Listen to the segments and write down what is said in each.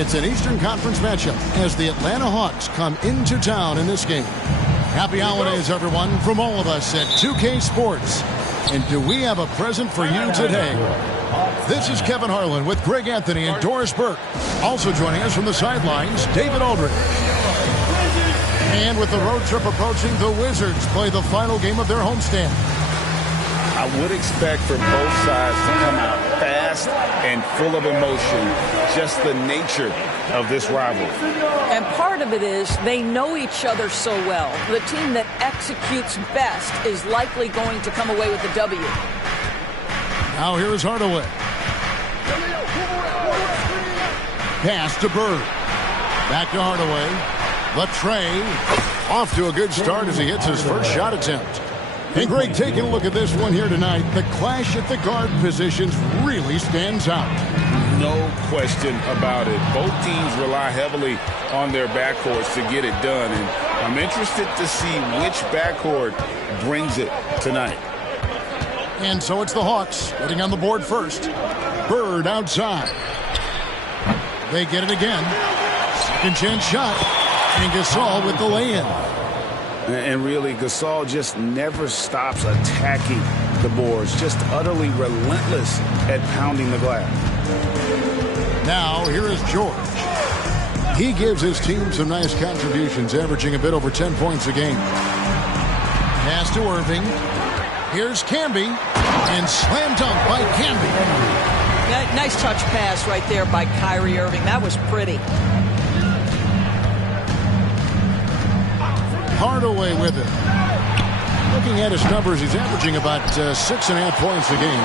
It's an Eastern Conference matchup as the Atlanta Hawks come into town in this game. Happy holidays, everyone, from all of us at 2K Sports. And do we have a present for you today? This is Kevin Harlan with Greg Anthony and Doris Burke. Also joining us from the sidelines, David Aldridge. And with the road trip approaching, the Wizards play the final game of their homestand. I would expect for both sides to come out fast and full of emotion, just the nature of this rivalry. And part of it is they know each other so well. The team that executes best is likely going to come away with the W. Now here is Hardaway. Pass to Bird. Back to Hardaway. The tray. Off to a good start as he hits his first shot attempt. And Greg, taking a look at this one here tonight, the clash at the guard positions really stands out. No question about it. Both teams rely heavily on their backcourts to get it done. And I'm interested to see which backcourt brings it tonight. And so it's the Hawks getting on the board first. Bird outside. They get it again. Second chance shot. And Gasol with the lay-in. And really, Gasol just never stops attacking the boards. Just utterly relentless at pounding the glass. Now, here is George. He gives his team some nice contributions, averaging a bit over 10 points a game. Pass to Irving. Here's Camby. And slam dunk by Camby. Nice touch pass right there by Kyrie Irving. That was pretty. Hardaway with it. Looking at his numbers, he's averaging about 6.5 points a game.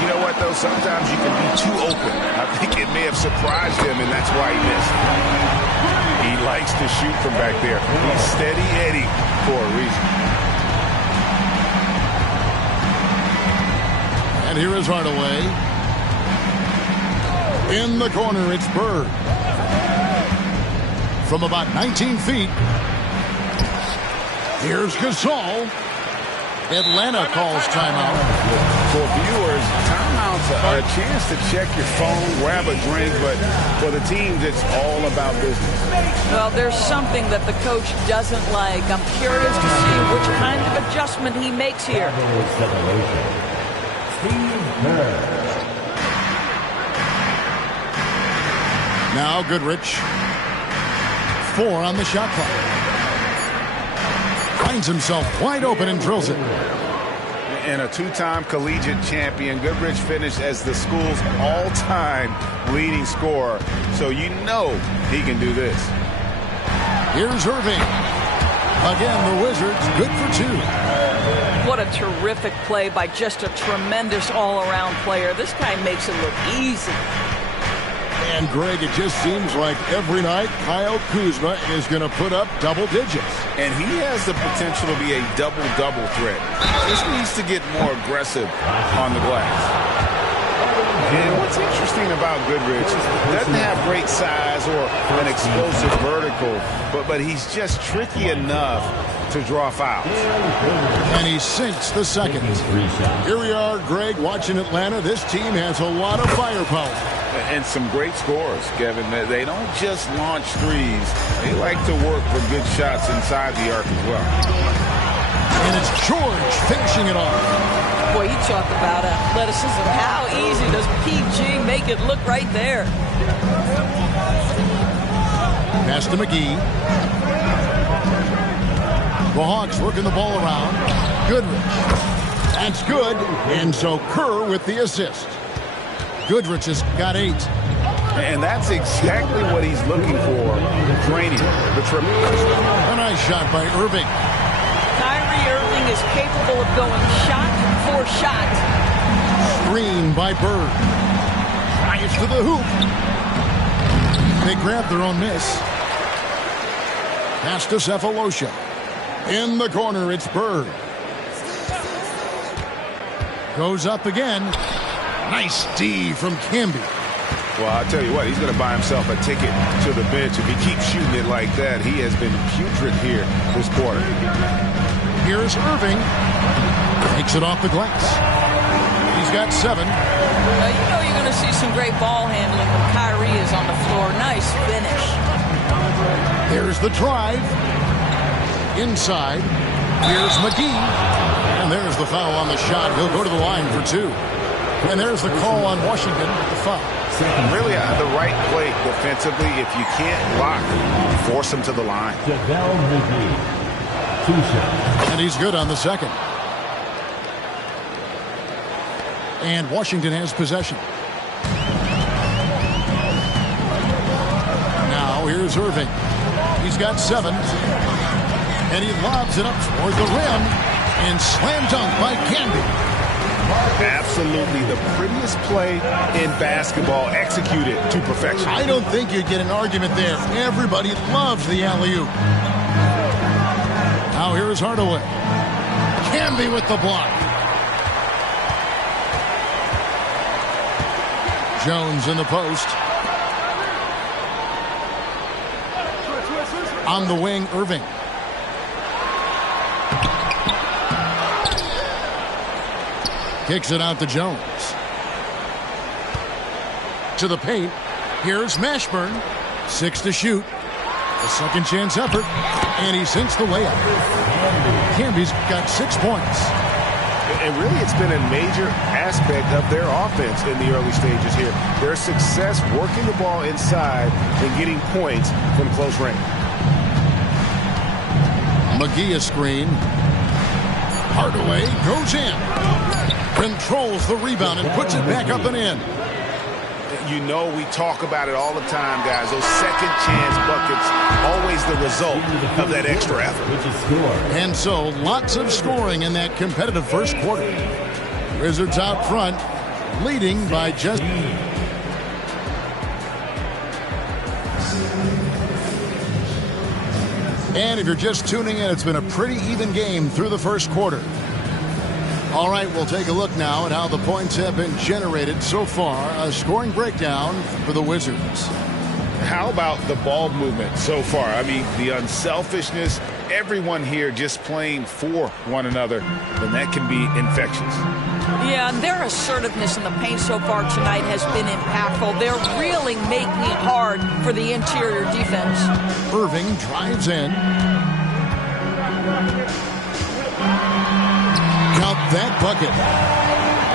You know what, though? Sometimes you can be too open. I think it may have surprised him, and that's why he missed. He likes to shoot from back there. He's steady Eddie for a reason. And here is Hardaway. In the corner, it's Bird. From about 19 feet. Here's Gasol. Atlanta calls timeout. For viewers, timeouts are a chance to check your phone, grab a drink, but for the teams, it's all about business. Well, there's something that the coach doesn't like. I'm curious to see which kind of adjustment he makes here. Now Goodrich. 4 on the shot clock. Finds himself wide open and drills it. And a two-time collegiate champion, Goodrich finished as the school's all-time leading scorer. So you know he can do this. Here's Irving. Again, the Wizards good for 2. What a terrific play by just a tremendous all-around player. This guy makes it look easy. And, Greg, it just seems like every night Kyle Kuzma is going to put up double digits. And he has the potential to be a double-double threat. Just needs to get more aggressive on the glass. And what's interesting about Goodrich, he doesn't have great size or an explosive vertical, but he's just tricky enough to draw fouls. And he sinks the second. Here we are, Greg, watching Atlanta. This team has a lot of firepower. And some great scores, Kevin. They don't just launch threes. They like to work for good shots inside the arc as well. And it's George finishing it off. Boy, you talk about athleticism. How easy does PG make it look right there? Pass to McGee. The Hawks working the ball around. Goodrich. That's good. And so Kerr with the assist. Goodrich has got 8. And that's exactly what he's looking for, draining the triple. A nice shot by Irving. Kyrie Irving is capable of going shot for shot. Screen by Bird. Drives to the hoop. They grab their own miss. Pass to Cephalosha. In the corner, it's Bird. Goes up again. Nice D from Camby. Well, I'll tell you what, he's going to buy himself a ticket to the bench if he keeps shooting it like that. He has been putrid here this quarter. Here's Irving. Takes it off the glass. He's got 7. You know you're going to see some great ball handling when Kyrie is on the floor. Nice finish. Here's the drive. Inside. Here's McGee. And there's the foul on the shot. He'll go to the line for 2. And there's the call on Washington with the foul. Really the right play defensively. If you can't block, force him to the line. And he's good on the second. And Washington has possession. Now here's Irving. He's got 7. And he lobs it up toward the rim. And slam dunk by Camby. Absolutely the prettiest play in basketball, executed to perfection. I don't think you'd get an argument there. Everybody loves the alley-oop. Now here's Hardaway. Camby with the block. Jones in the post. On the wing, Irving. Kicks it out to Jones. To the paint. Here's Mashburn. 6 to shoot. A second chance effort. And he sinks the layup. Camby's got 6 points. And really it's been a major aspect of their offense in the early stages here. Their success working the ball inside and getting points from close range. McGee a screen. Hardaway goes in. Controls the rebound and puts it back up and in. You know we talk about it all the time, guys. Those second chance buckets, always the result of that extra effort. And so lots of scoring in that competitive first quarter. Wizards out front, leading by just... And if you're just tuning in, it's been a pretty even game through the first quarter. All right, we'll take a look now at how the points have been generated so far. A scoring breakdown for the Wizards. How about the ball movement so far? I mean, the unselfishness, everyone here just playing for one another, and that can be infectious. Yeah, and their assertiveness in the paint so far tonight has been impactful. They're really making it hard for the interior defense. Irving drives in. Count that bucket.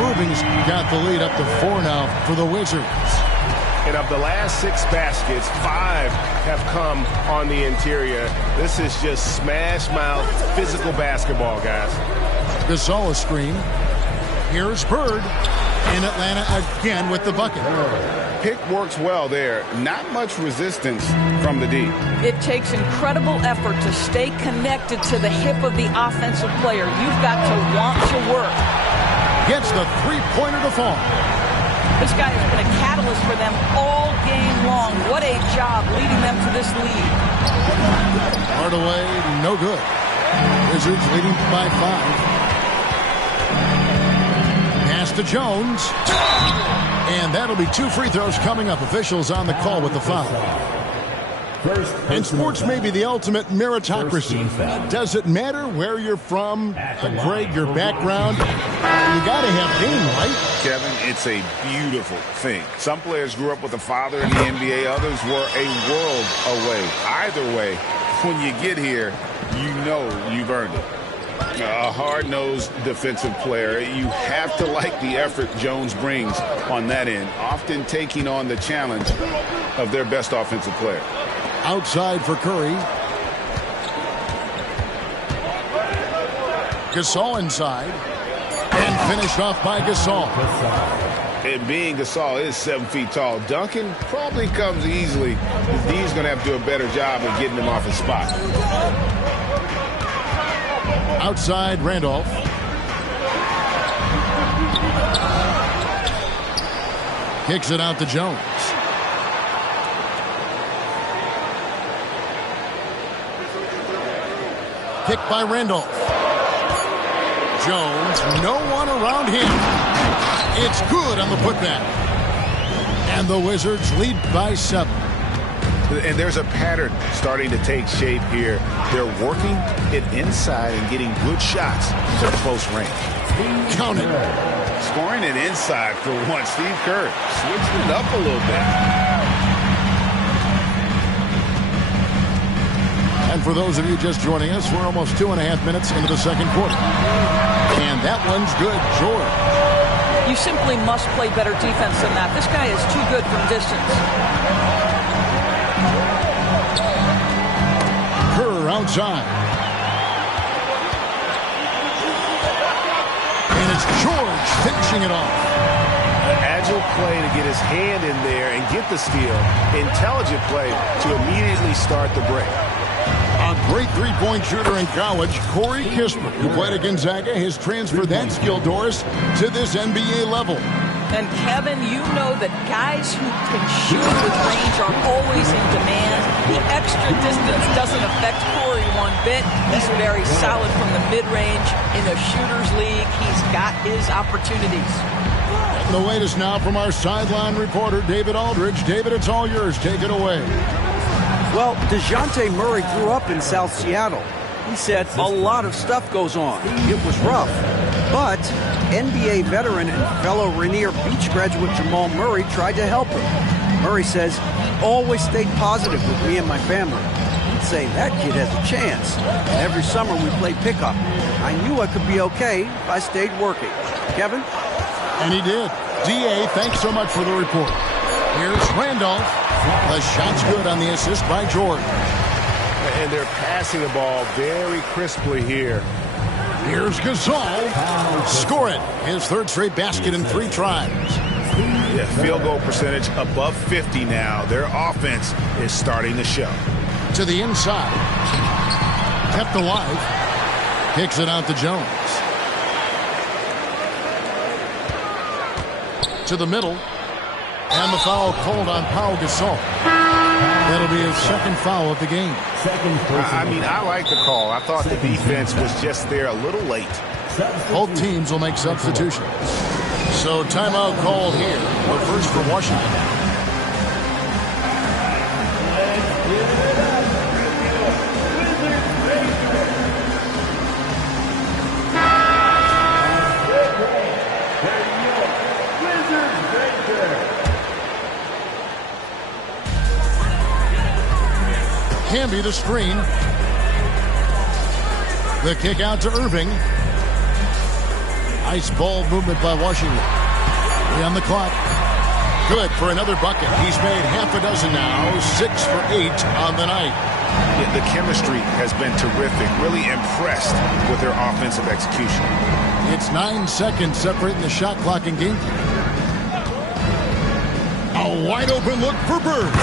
Irving's got the lead up to 4 now for the Wizards. And of the last 6 baskets, 5 have come on the interior. This is just smash mouth physical basketball, guys. Gasol a screen. Here's Bird. In Atlanta again with the bucket. pick works well there. Not much resistance from the D. It takes incredible effort to stay connected to the hip of the offensive player. You've got to want to work. Gets the three-pointer to fall. This guy has been a catalyst for them all game long. What a job leading them to this lead. Hardaway, no good. Wizards leading by 5. Pass to Jones. And that'll be 2 free throws coming up. Officials on the call with the foul. And sports may be the ultimate meritocracy. Does it matter where you're from, Greg, your background? You got to have game, right? Kevin, it's a beautiful thing. Some players grew up with a father in the NBA. Others were a world away. Either way, when you get here, you know you've earned it. A hard-nosed defensive player. You have to like the effort Jones brings on that end, often taking on the challenge of their best offensive player. Outside for Curry. Gasol inside. And finished off by Gasol. And being Gasol is 7 feet tall. Duncan probably comes easily. He's going to have to do a better job of getting him off his spot. Outside Randolph. Kicks it out to Jones. Kick by Randolph. Jones, no one around him. It's good on the putback. And the Wizards lead by 7. And there's a pattern starting to take shape here. They're working it inside and getting good shots to close range. Count it. Scoring it inside for once. Steve Kerr switched it up a little bit. And for those of you just joining us, we're almost 2.5 minutes into the second quarter. And that one's good. George. You simply must play better defense than that. This guy is too good from distance. Kerr outside. And it's George finishing it off. An agile play to get his hand in there and get the steal. Intelligent play to immediately start the break. A great three-point shooter in college, Corey Kispert, who played at Gonzaga, has transferred that skill, Doris, to this NBA level. And Kevin, you know that guys who can shoot with range are always in demand. The extra distance doesn't affect Corey one bit. He's very solid from the mid-range. In a shooter's league, he's got his opportunities. And the latest now from our sideline reporter, David Aldridge. David, it's all yours. Take it away. Well, DeJounte Murray grew up in South Seattle. He said a lot of stuff goes on. It was rough. But NBA veteran and fellow Rainier Beach graduate Jamal Murray tried to help him. Murray says, always stayed positive with me and my family. He'd say, that kid has a chance. And every summer we played pickup. I knew I could be okay if I stayed working. Kevin? And he did. D.A., thanks so much for the report. Here's Randolph. The shot's good on the assist by Jordan. And they're passing the ball very crisply here. Here's Gasol. Score it. His third straight basket in 3 tries. Yeah, field goal percentage above 50 now. Their offense is starting to show. To the inside. Kept alive. Kicks it out to Jones. To the middle. And the foul called on Pau Gasol. That'll be his second foul of the game. I mean, I like the call. I thought the defense was just there a little late. Both teams will make substitutions. So timeout called here. The first for Washington. Camby the screen. The kick out to Irving. Nice ball movement by Washington. 3 on the clock. Good for another bucket. He's made half a dozen now. 6 for 8 on the night. Yeah, the chemistry has been terrific. Really impressed with their offensive execution. It's 9 seconds separating the shot clock and game. A A wide open look for Bird.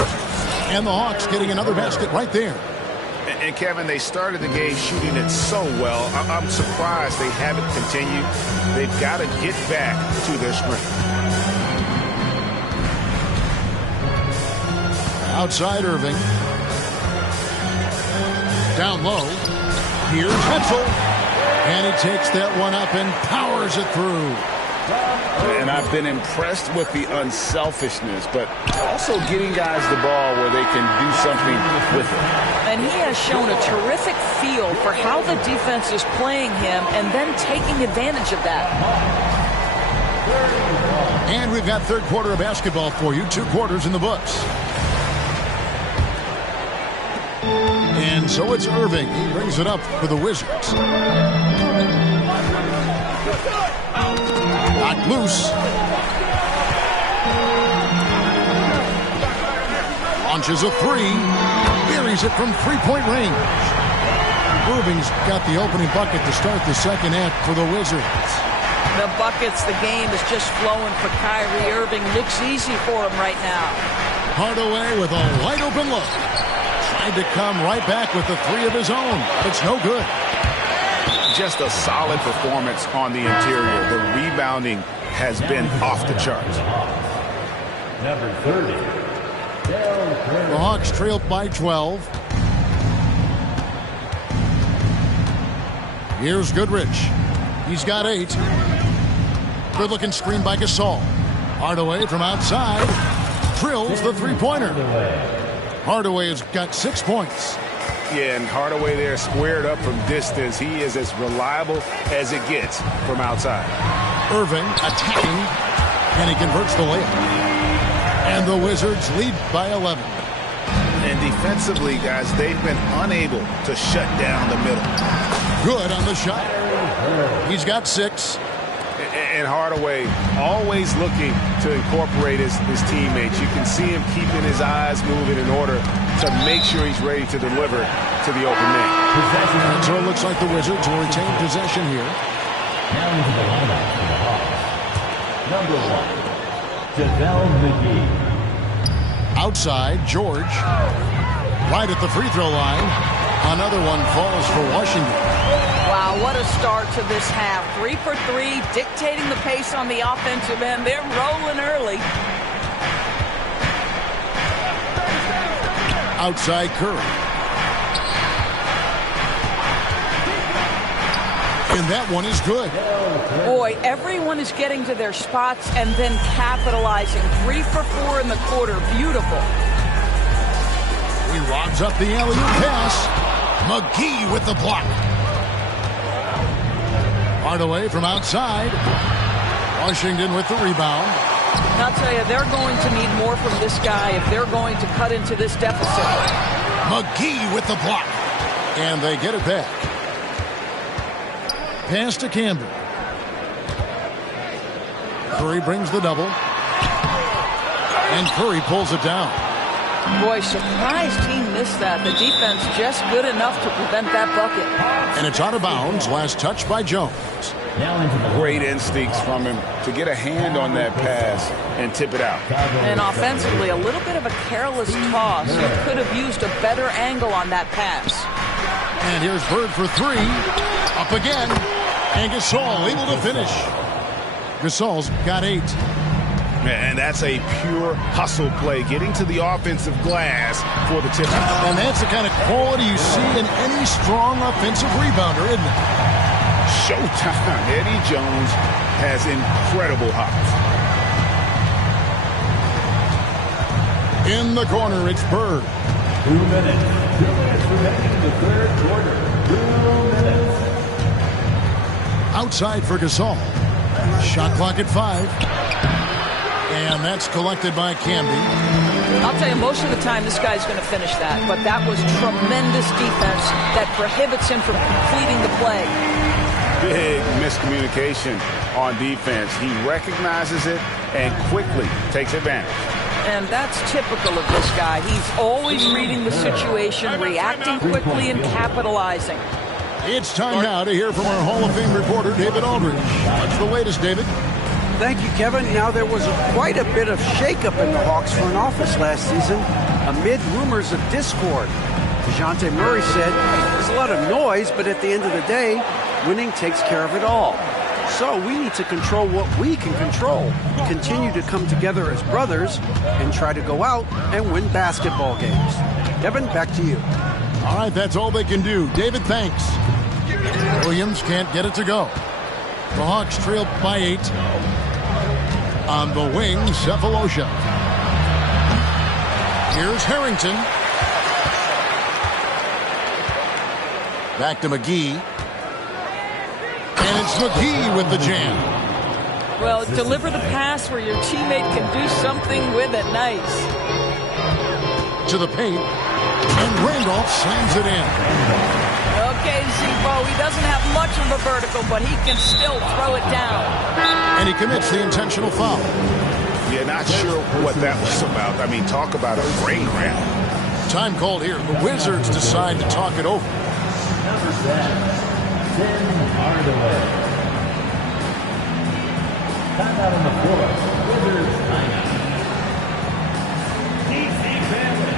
And the Hawks getting another basket right there. And Kevin, they started the game shooting it so well. I'm surprised they haven't continued. They've got to get back to their strength. Outside Irving. Down low. Here's Mitchell. And he takes that one up and powers it through. And I've been impressed with the unselfishness, but also getting guys the ball where they can do something with it. And he has shown a terrific feel for how the defense is playing him and then taking advantage of that. And we've got third quarter of basketball for you. 2 quarters in the books. And so it's Irving. He brings it up for the Wizards. Knocked loose. Launches a 3. Buries it from 3-point range. Irving's got the opening bucket to start the second half for the Wizards. The buckets, the game is just flowing for Kyrie Irving. Looks easy for him right now. Hardaway with a wide open look. Tried to come right back with the 3 of his own. It's no good. Just a solid performance on the interior. The rebounding has been off the charts. Number 30. The Hawks trail by 12. Here's Goodrich. He's got 8. Good looking screen by Gasol. Hardaway from outside. Drills the 3-pointer. Hardaway has got 6 points. Yeah, and Hardaway there squared up from distance. He is as reliable as it gets from outside. Irving attacking, and he converts the layup. And the Wizards lead by 11. And defensively, guys, they've been unable to shut down the middle. Good on the shot. He's got 6. And Hardaway always looking to incorporate his teammates. You can see him keeping his eyes moving in order to make sure he's ready to deliver to the open man. And so it looks like the Wizards will retain possession here. Now into the lineup for the Hawks. Number 1, JaVale McGee. Outside, George. Right at the free throw line. Another one falls for Washington. Wow, what a start to this half. 3 for 3, dictating the pace on the offensive end. They're rolling early. Outside Curry. And that one is good. Boy, everyone is getting to their spots and then capitalizing. 3 for 4 in the quarter. Beautiful. He robs up the alley-oop pass. McGee with the block. Hardaway from outside. Washington with the rebound. And I'll tell you, they're going to need more from this guy if they're going to cut into this deficit. McGee with the block. And they get it back. Pass to Campbell. Curry brings the double. And Curry pulls it down. Boy, surprised he missed that. The defense just good enough to prevent that bucket. And it's out of bounds. Last touch by Jones. Now into the Great instincts from him to get a hand on that pass and tip it out. And offensively, a little bit of a careless toss. He could have used a better angle on that pass. And here's Bird for 3. Up again. And Gasol able to finish. Gasol's got 8. And that's a pure hustle play, getting to the offensive glass for the tip. And that's the kind of quality you see in any strong offensive rebounder, isn't it? Showtime. Eddie Jones has incredible hops. In the corner, it's Bird. 2 minutes. 2 minutes remaining in the third quarter. 2 minutes. Outside for Gasol. Shot clock at 5. And that's collected by Camby. I'll tell you, most of the time this guy's going to finish that. But that was tremendous defense that prohibits him from completing the play. Big miscommunication on defense. He recognizes it and quickly takes advantage. And that's typical of this guy. He's always reading the situation, reacting quickly, and capitalizing. It's time now to hear from our Hall of Fame reporter, David Aldridge. What's the latest, David? Thank you, Kevin. Now, there was quite a bit of shakeup in the Hawks front office last season amid rumors of discord. DeJounte Murray said, there's a lot of noise, but at the end of the day, winning takes care of it all. So we need to control what we can control, continue to come together as brothers, and try to go out and win basketball games. Kevin, back to you. All right, that's all they can do. David, thanks. Williams can't get it to go. The Hawks trail by 8. On the wing, Cephalosha. Here's Harrington. Back to McGee. And it's McGee with the jam. Well, deliver the pass where your teammate can do something with it. Nice. To the paint. And Randolph slams it in. Okay, Zebo, he doesn't have much of a vertical, but he can still throw it down. And he commits the intentional foul. Yeah, not sure what that was about. I mean, talk about a brain cramp. Time called here. The Wizards decide to talk it over. Number 7, Tim Hardaway. Timeout on the floor. Wizards timeout. DC family.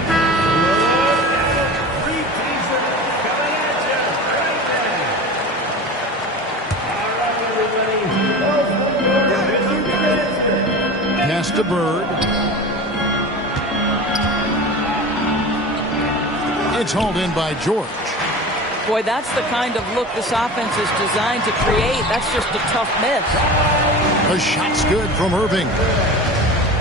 Pass to Bird. It's hauled in by George. Boy, that's the kind of look this offense is designed to create. That's just a tough miss. The shot's good from Irving.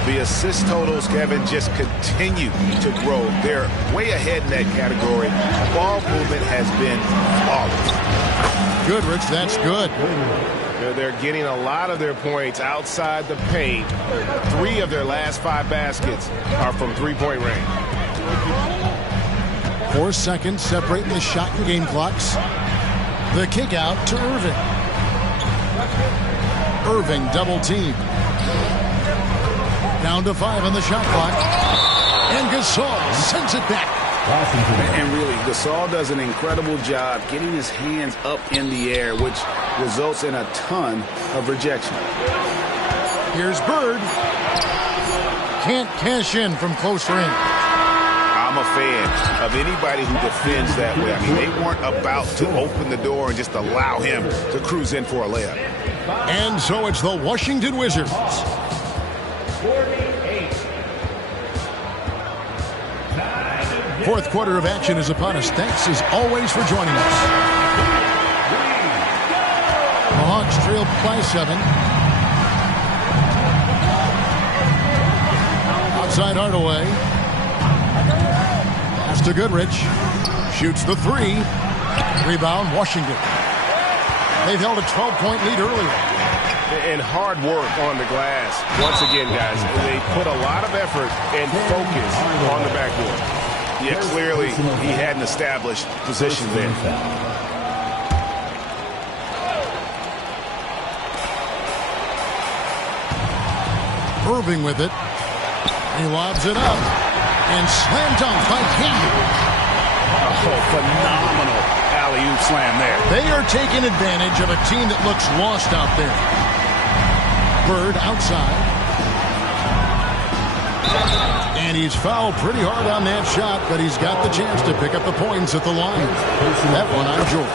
The assist totals, Kevin, just continue to grow. They're way ahead in that category. Ball movement has been flawless. Goodrich, that's good. They're getting a lot of their points outside the paint. 3 of their last 5 baskets are from three-point range. 4 seconds separating the shot and game clocks. The kick out to Irving. Irving double team. Down to 5 on the shot clock. And Gasol sends it back. And really, Gasol does an incredible job getting his hands up in the air, which results in a ton of rejection. Here's Bird. Can't cash in from close range. I'm a fan of anybody who defends that way. I mean, they weren't about to open the door and just allow him to cruise in for a layup. And so it's the Washington Wizards. 48. Fourth quarter of action is upon us. Thanks as always for joining us. The Hawks trail by 7. Outside Hardaway. Pass to Goodrich. Shoots the 3. Rebound Washington. They've held a 12-point lead earlier. And hard work on the glass. Once again, guys, they put a lot of effort and focus on the backboard. Yeah, clearly he hadn't established position there. Irving with it. He lobs it up. And slam dunk by Camden. Oh, phenomenal alley-oop slam there. They are taking advantage of a team that looks lost out there. Bird outside. And he's fouled pretty hard on that shot, but he's got the chance to pick up the points at the line. That one on George.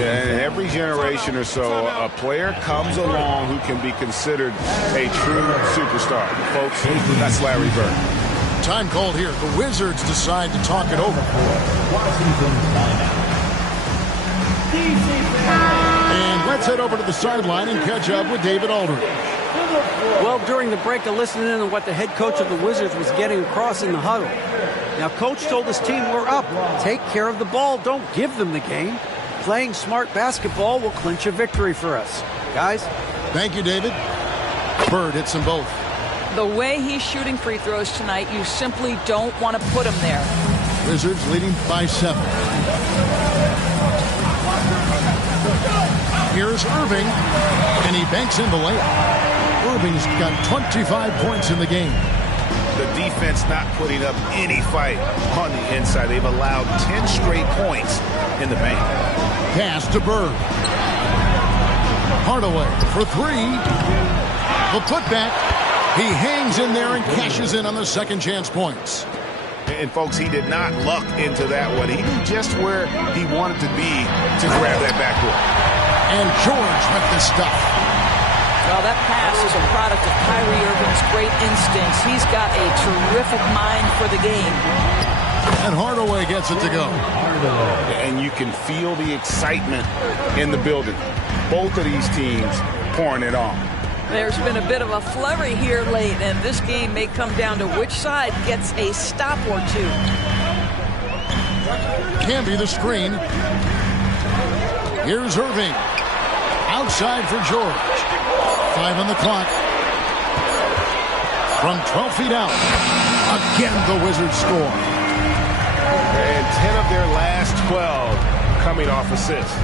Yeah, in every generation or so, a player comes along who can be considered a true superstar. Folks, that's Larry Bird. Time called here. The Wizards decide to talk it over. Washington timeout. And let's head over to the sideline and catch up with David Aldridge. Well, during the break, I listened in on what the head coach of the Wizards was getting across in the huddle. Now, coach told his team, we're up. Take care of the ball. Don't give them the game. Playing smart basketball will clinch a victory for us. Guys? Thank you, David. Bird hits them both. The way he's shooting free throws tonight, you simply don't want to put him there. Wizards leading by 7. Here's Irving, and he banks in the layup. Irving's got 25 points in the game. The defense not putting up any fight on the inside. They've allowed 10 straight points in the paint. Pass to Bird. Hardaway for 3. The putback. He hangs in there and cashes in on the second chance points. And, folks, he did not luck into that one. He knew just where he wanted to be to grab that backboard. And George with the stuff. Well, that pass is a product of Kyrie Irving's great instincts. He's got a terrific mind for the game. And Hardaway gets it to go. And you can feel the excitement in the building. Both of these teams pouring it on. There's been a bit of a flurry here late, and this game may come down to which side gets a stop or two. Camby the screen. Here's Irving. Outside for George. 5 on the clock. From 12 feet out. Again, the Wizards score. And 10 of their last 12 coming off assists.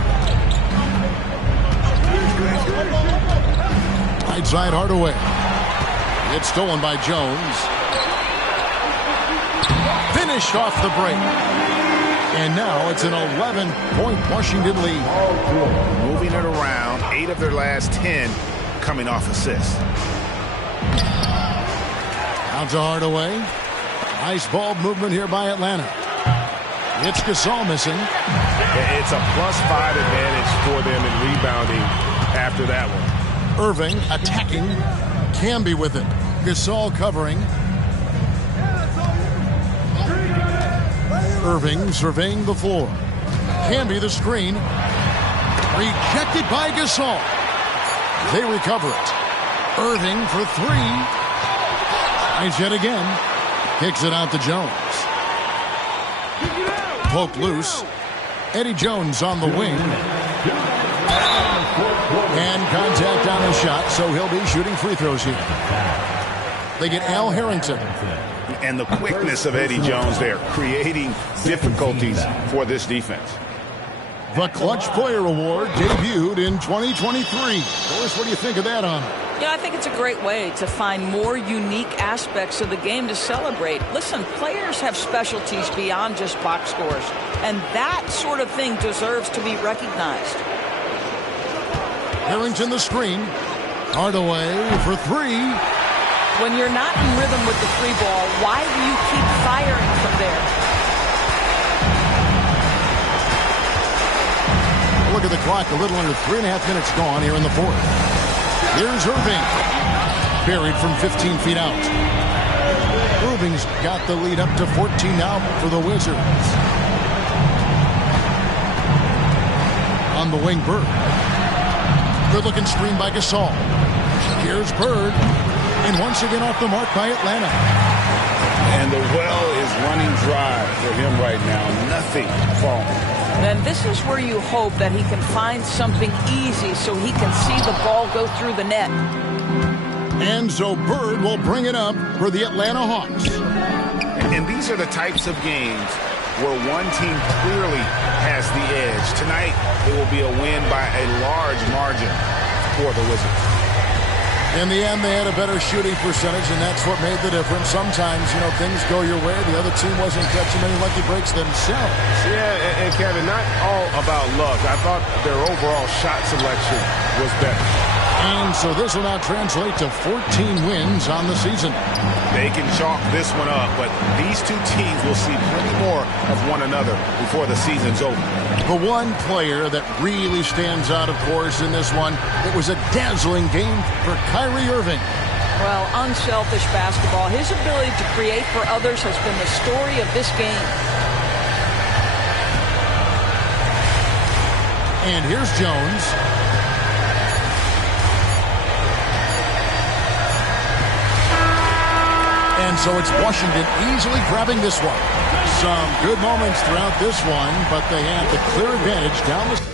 Right side Hardaway. It's stolen by Jones. Finished off the break. And now it's an 11-point Washington lead. Moving it around. 8 of their last 10 coming off assists. Out to Hardaway. Nice ball movement here by Atlanta. It's Gasol missing. It's a +5 advantage for them in rebounding after that one. Irving attacking. Camby with it. Gasol covering. Irving surveying the floor. Camby the screen. Rejected by Gasol. They recover it. Irving for 3. Tries yet again. Kicks it out to Jones. Poke loose. Eddie Jones on the wing. And contact on his shot, so he'll be shooting free throws here. They get Al Harrington. And the quickness of Eddie Jones there, creating difficulties for this defense. The Clutch Player Award debuted in 2023. Boris, what do you think of that honor? Yeah, I think it's a great way to find more unique aspects of the game to celebrate. Listen, players have specialties beyond just box scores, and that sort of thing deserves to be recognized. Harrington the screen. Hardaway for 3. When you're not in rhythm with the 3 ball, why do you keep firing from there? Look at the clock, a little under 3.5 minutes gone here in the fourth. Here's Irving. Buried from 15 feet out. Irving's got the lead up to 14 now for the Wizards. On the wing, Bird. Good-looking screen by Gasol. Here's Bird. And once again off the mark by Atlanta. And the well is running dry for him right now. Nothing falling. Then this is where you hope that he can find something easy so he can see the ball go through the net. And so Bird will bring it up for the Atlanta Hawks. And these are the types of games where one team clearly has the edge. Tonight, it will be a win by a large margin for the Wizards. In the end, they had a better shooting percentage, and that's what made the difference. Sometimes, things go your way. The other team wasn't catching many lucky breaks themselves. Yeah, and Kevin, not all about luck. I thought their overall shot selection was better. And so this will now translate to 14 wins on the season. They can chalk this one up, but these two teams will see plenty more of one another before the season's over. The one player that really stands out, of course, in this one, it was a dazzling game for Kyrie Irving. Well, unselfish basketball. His ability to create for others has been the story of this game. And here's Jones. And so it's Washington easily grabbing this one. Some good moments throughout this one, but they had the clear advantage down the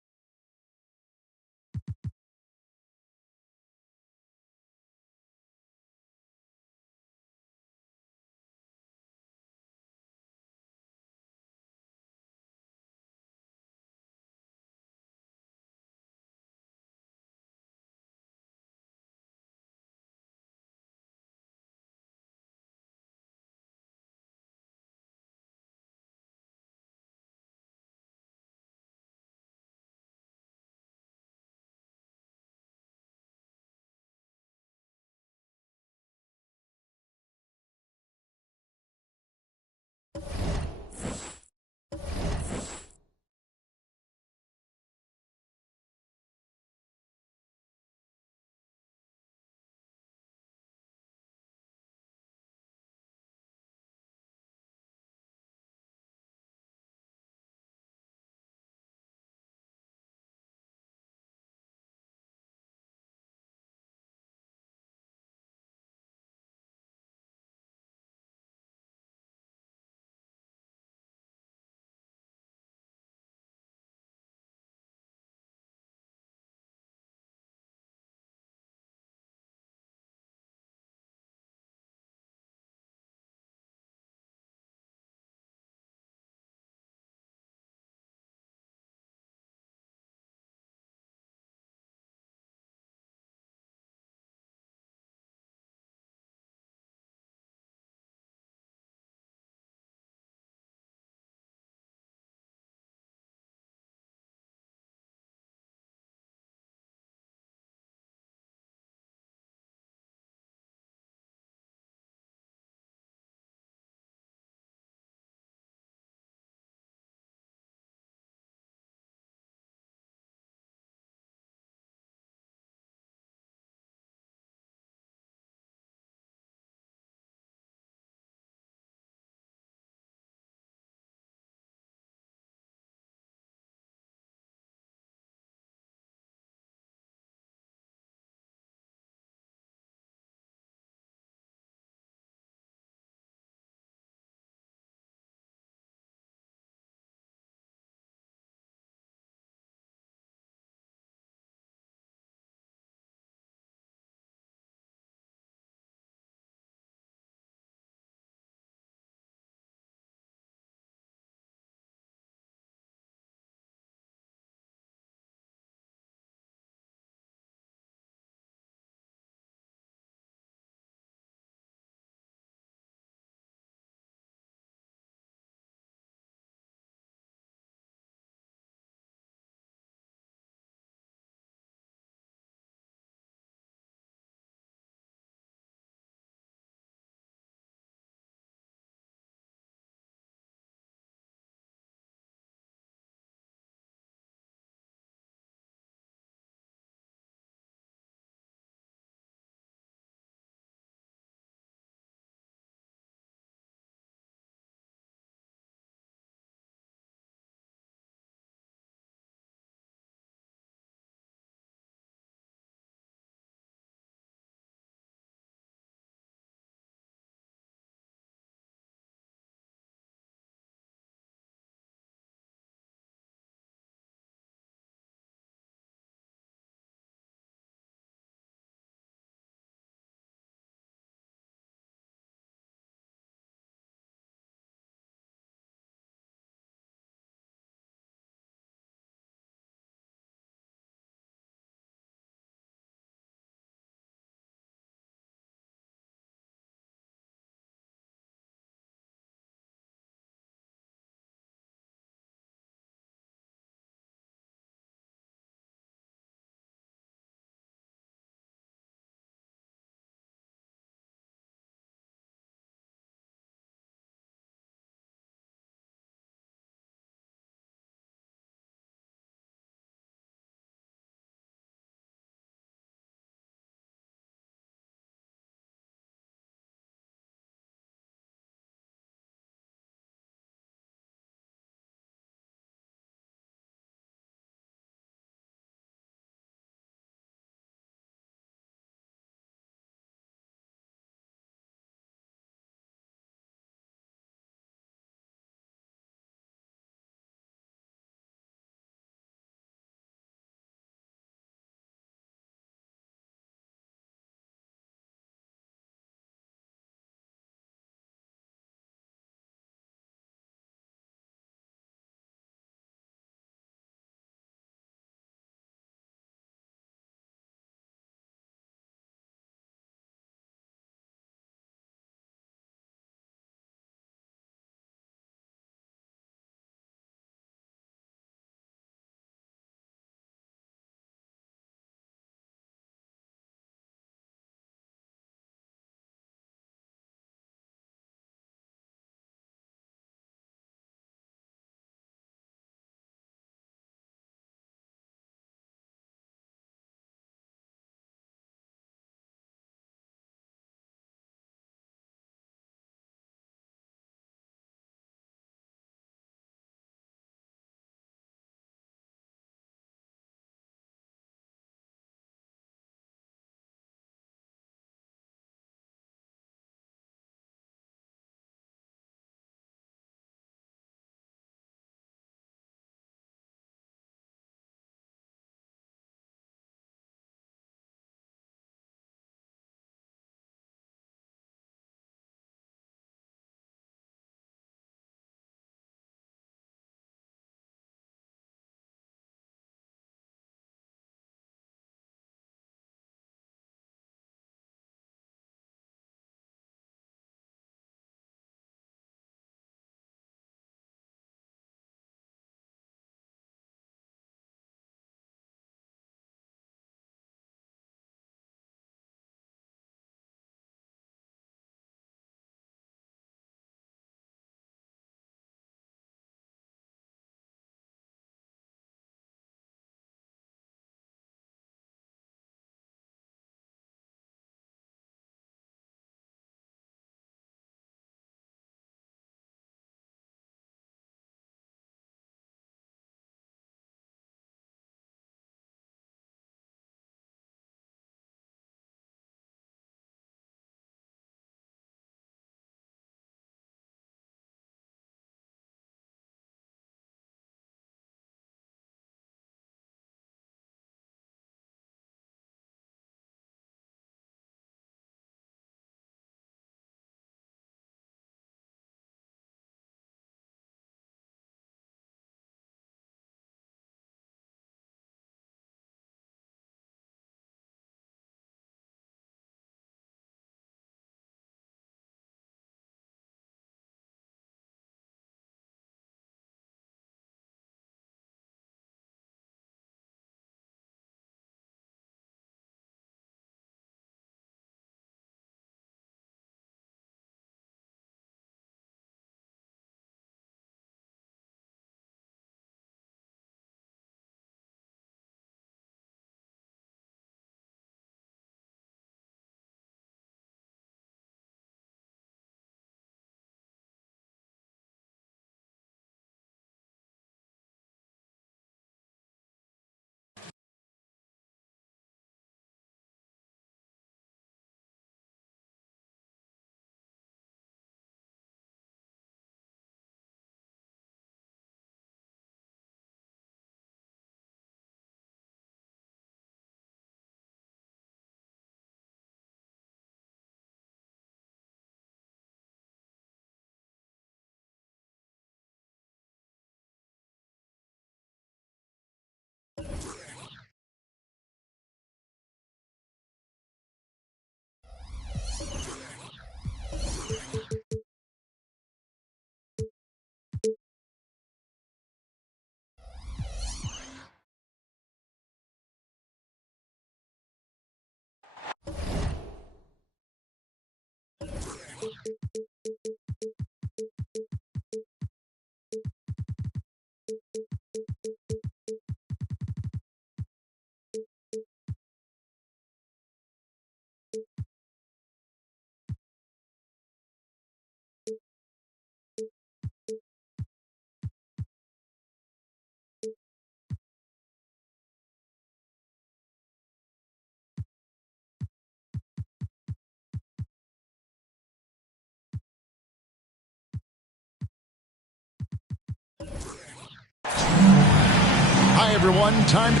Hi, everyone. Time to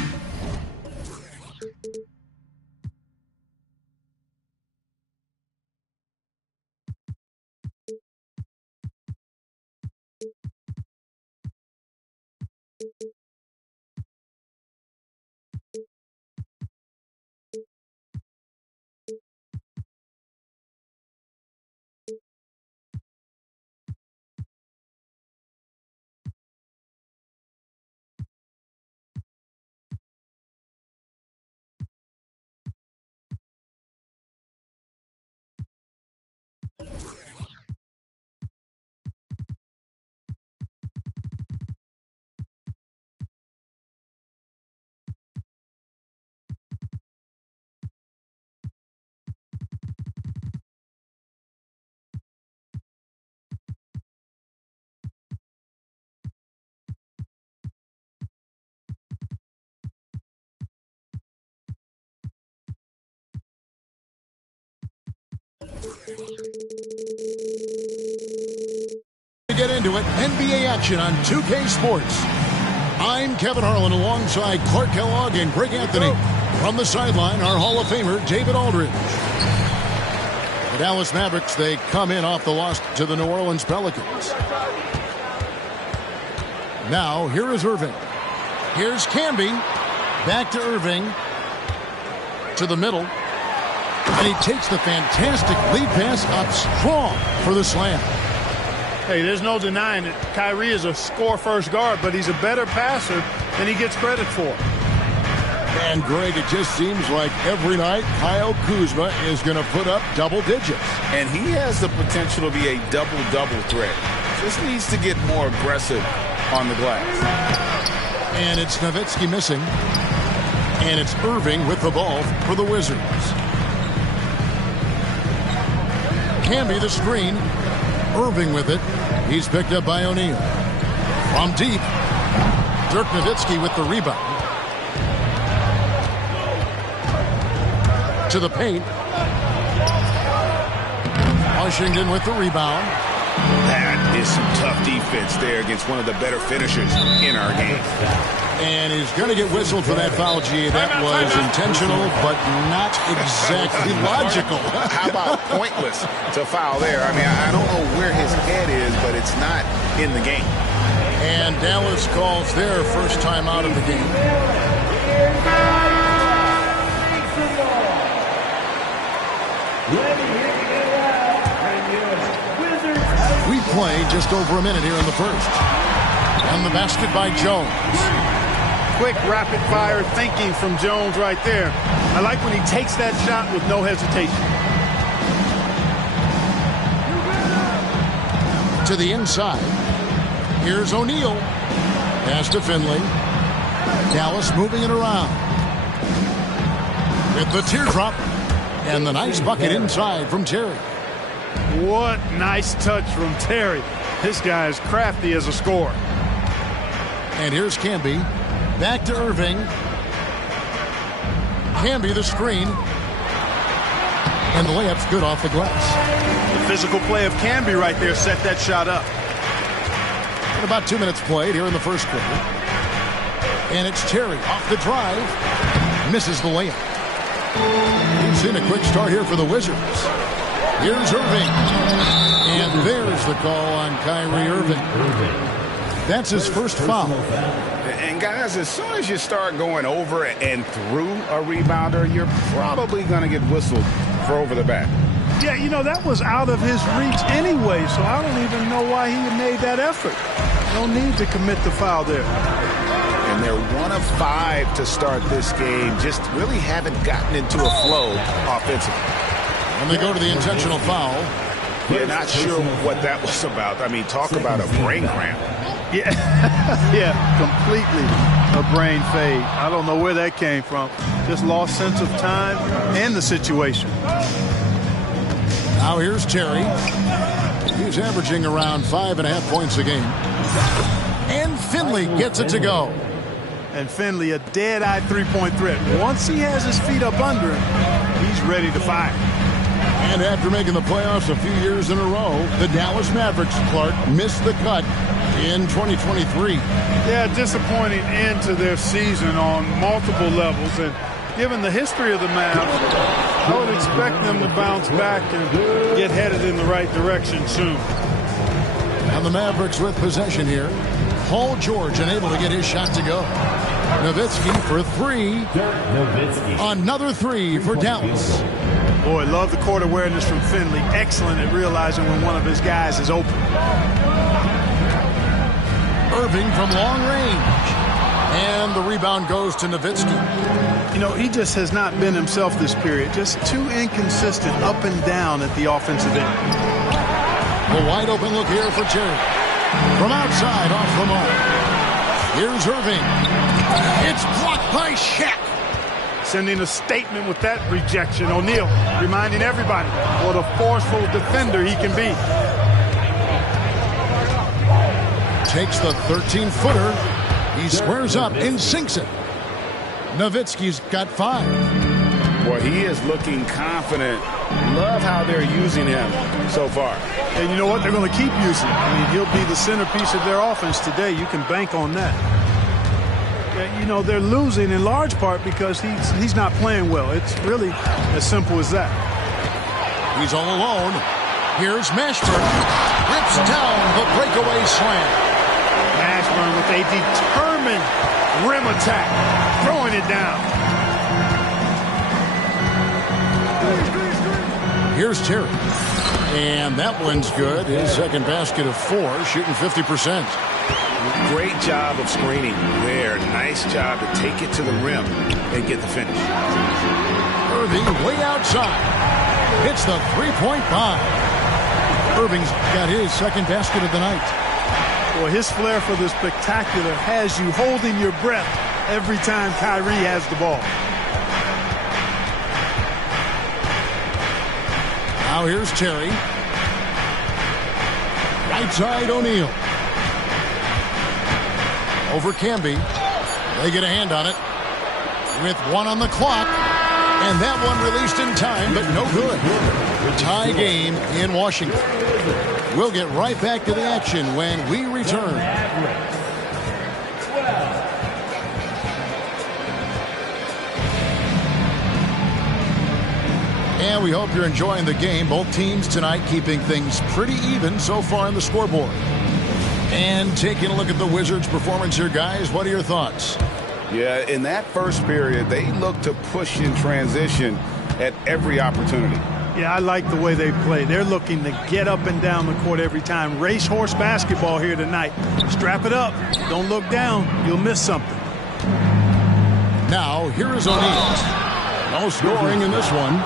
get into it. NBA action on 2K Sports. I'm Kevin Harlan alongside Clark Kellogg and Greg Anthony. From the sideline, our Hall of Famer, David Aldridge. The Dallas Mavericks, they come in off the loss to the New Orleans Pelicans. Now, here is Irving. Here's Camby. Back to Irving. To the middle. And he takes the fantastic lead pass up strong for the slam. Hey, there's no denying it. Kyrie is a score-first guard, but he's a better passer than he gets credit for. And, Greg, it just seems like every night Kyle Kuzma is going to put up double digits. And he has the potential to be a double-double threat. Just needs to get more aggressive on the glass. And it's Nowitzki missing. And it's Irving with the ball for the Wizards. Camby the screen. Irving with it. He's picked up by O'Neal. From deep. Dirk Nowitzki with the rebound. To the paint. Washington with the rebound. That is some tough defense there against one of the better finishers in our game. And he's going to get whistled for that foul, G. That was intentional, but not exactly logical. How about pointless to foul there? I mean, I don't know where his head is, but it's not in the game. And Dallas calls their first time out of the game. We play just over a minute here in the first. And the basket by Jones. Quick, rapid-fire thinking from Jones right there. I like when he takes that shot with no hesitation. To the inside. Here's O'Neal. Pass to Finley. Dallas moving it around. With the teardrop. And the nice bucket inside from Terry. What nice touch from Terry. This guy is crafty as a scorer. And here's Camby. Back to Irving. Camby the screen. And the layup's good off the glass. The physical play of Camby right there set that shot up. And about 2 minutes played here in the first quarter. And it's Terry off the drive. Misses the layup. We've seen a quick start here for the Wizards. Here's Irving. And there's the call on Kyrie Irving. That's his first foul. And, guys, as soon as you start going over and through a rebounder, you're probably going to get whistled for over the back. Yeah, you know, that was out of his reach anyway, so I don't even know why he made that effort. No need to commit the foul there. And they're 1 of 5 to start this game. Just really haven't gotten into a flow offensively. And they go to the intentional foul. Yeah, not sure what that was about. I mean, talk about a brain cramp. Yeah, yeah, completely a brain fade. I don't know where that came from. Just lost sense of time and the situation. Now here's Terry. He's averaging around 5.5 points a game. And Finley gets it to go. And Finley, a dead-eye three-point threat. Once he has his feet up under him, he's ready to fire. And after making the playoffs a few years in a row, the Dallas Mavericks, Clark, missed the cut in 2023. Yeah, disappointing end to their season on multiple levels. And given the history of the Mavs, I would expect them to bounce back and get headed in the right direction soon. And the Mavericks with possession here. Paul George unable to get his shot to go. Nowitzki for three. Another three for Dallas. Boy, love the court awareness from Finley. Excellent at realizing when one of his guys is open. Irving from long range. And the rebound goes to Nowitzki. You know, he just has not been himself this period. Just too inconsistent up and down at the offensive end. A wide open look here for Cherry. From outside, off the mark. Here's Irving. It's blocked by Shaq. Sending a statement with that rejection. O'Neal reminding everybody what a forceful defender he can be. Takes the 13-footer. He squares up and sinks it. Nowitzki's got 5. Well, he is looking confident. Love how they're using him so far. And you know what? They're going to keep using him. I mean, he'll be the centerpiece of their offense today. You can bank on that. You know, they're losing in large part because he's not playing well. It's really as simple as that. He's all alone. Here's Mashburn. Rips down the breakaway slam. Mashburn with a determined rim attack. Throwing it down. Here's Terry. And that one's good. His second basket of 4, shooting 50%. Great job of screening there. Nice job to take it to the rim and get the finish. Irving way outside. Hits the three-point bomb. Irving's got his second basket of the night. Well, his flair for the spectacular has you holding your breath every time Kyrie has the ball. Now here's Terry. Right side O'Neal. Over Camby. They get a hand on it. With 1 on the clock. And that one released in time, but no good. Tie game in Washington. We'll get right back to the action when we return. And we hope you're enjoying the game. Both teams tonight keeping things pretty even so far on the scoreboard. And taking a look at the Wizards' performance here, guys. What are your thoughts? Yeah, in that first period, they looked to push in transition at every opportunity. Yeah, I like the way they play. They're looking to get up and down the court every time. Racehorse basketball here tonight. Strap it up. Don't look down. You'll miss something. Now, here is O'Neal. No scoring in this one.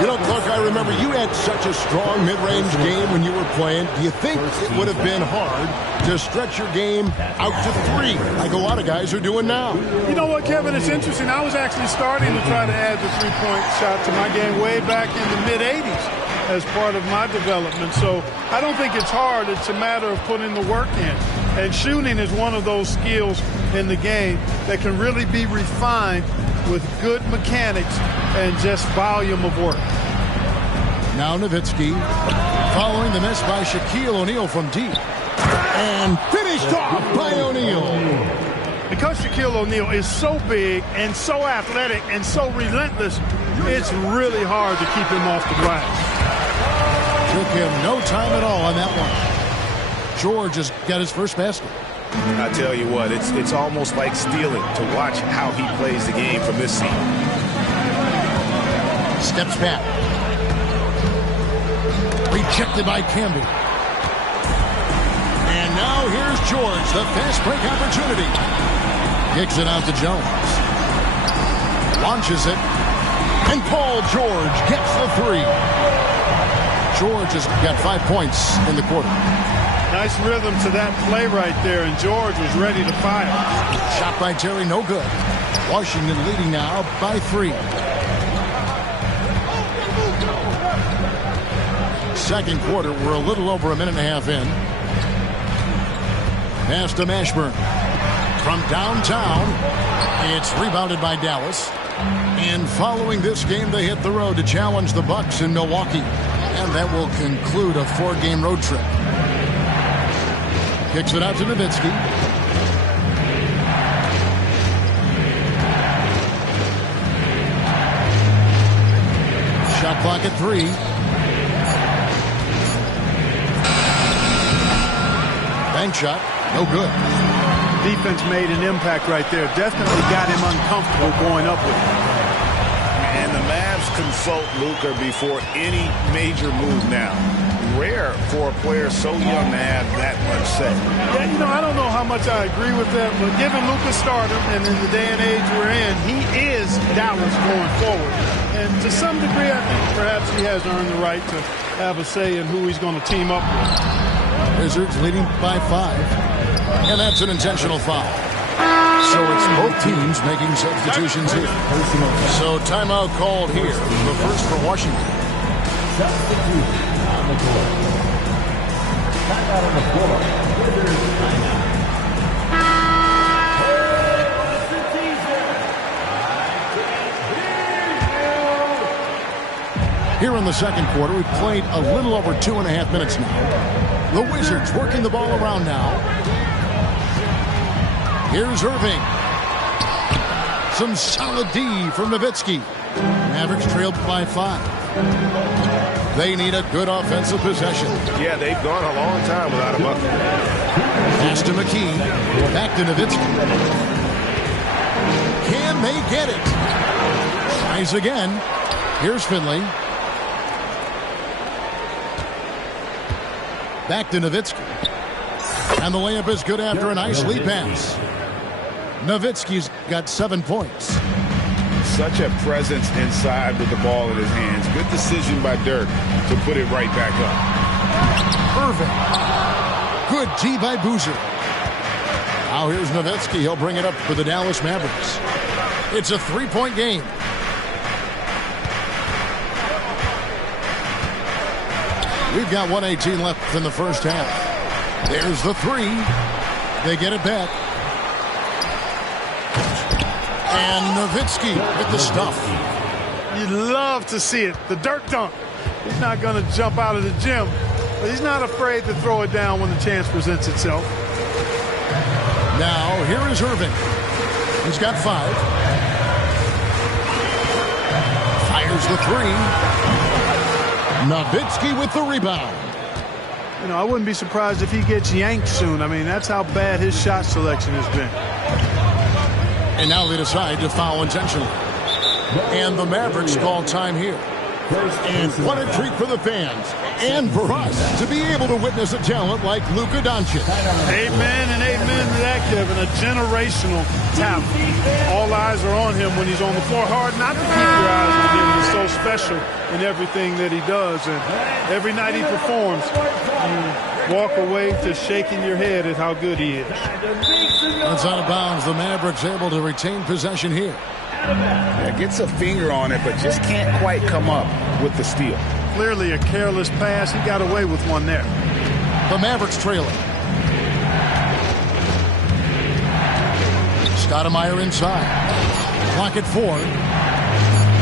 You know, Clark, I remember you had such a strong mid-range game when you were playing. Do you think it would have been hard to stretch your game out to 3 like a lot of guys are doing now? You know what, Kevin? It's interesting. I was actually starting to try to add the three-point shot to my game way back in the mid-'80s as part of my development. So I don't think it's hard. It's a matter of putting the work in. And shooting is one of those skills in the game that can really be refined with good mechanics and just volume of work. Now Nowitzki following the miss by Shaquille O'Neal from deep. And finished off by O'Neal. Because Shaquille O'Neal is so big and so athletic and so relentless, it's really hard to keep him off the glass. Took him no time at all on that one. George has got his first basket. I tell you what, it's almost like stealing to watch how he plays the game from this seat. Steps back. Rejected by Camby. And now here's George, the fast break opportunity. Kicks it out to Jones. Launches it. And Paul George gets the 3. George has got 5 points in the quarter. Nice rhythm to that play right there, and George was ready to fire. Shot by Terry, no good. Washington leading now by 3. Second quarter, we're a little over a minute and a half in. Pass to Mashburn. From downtown, it's rebounded by Dallas. And following this game, they hit the road to challenge the Bucks in Milwaukee. And that will conclude a 4-game road trip. Kicks it out to Nowitzki. Shot clock at 3. Bank shot. No good. Defense made an impact right there. Definitely got him uncomfortable going up with it. And the Mavs consult Luka before any major move now. Rare for a player so young to have that much say. Yeah, I don't know how much I agree with that, but given Luka's stardom and in the day and age we're in, he is Dallas going forward. And to some degree, I think perhaps he has earned the right to have a say in who he's going to team up with. Wizards leading by 5. And that's an intentional foul. So it's both teams making substitutions here. So timeout called here. The first for Washington. Substitution on the court. Timeout on the floor. Wizards timeout. Here in the second quarter, we've played a little over 2.5 minutes now. The Wizards working the ball around now. Here's Irving. Some solid D from Nowitzki. Mavericks trailed by 5. They need a good offensive possession. Yeah, they've gone a long time without a bucket. Pass to McKee. Back to Nowitzki. Can they get it? Tries again. Here's Finley. Back to Nowitzki. And the layup is good after a nice lead pass. Nowitzki's got 7 points. Such a presence inside with the ball in his hands. Good decision by Dirk to put it right back up. Irving. Good D by Boozer. Now here's Nowitzki. He'll bring it up for the Dallas Mavericks. It's a 3-point game. We've got 1:18 left in the first half. There's the 3. They get it back. And Nowitzki with the stuff. You'd love to see it. The Dirk dunk. He's not going to jump out of the gym, but he's not afraid to throw it down when the chance presents itself. Now, here is Irving. He's got 5. Fires the 3. Nowitzki with the rebound. I wouldn't be surprised if he gets yanked soon. I mean, that's how bad his shot selection has been. And now they decide to foul intentionally. And the Mavericks call time here. And what a treat for the fans and for us to be able to witness a talent like Luka Doncic. Amen and amen to that, Kevin. A generational talent. All eyes are on him when he's on the floor. Hard not to keep your eyes on him. He's so special in everything that he does. And every night he performs, you walk away to shaking your head at how good he is. That's out of bounds. The Mavericks able to retain possession here. Yeah, gets a finger on it, but just can't quite come up with the steal. Clearly a careless pass. He got away with one there. The Mavericks trailing. Stoudemire inside. Clock at 4.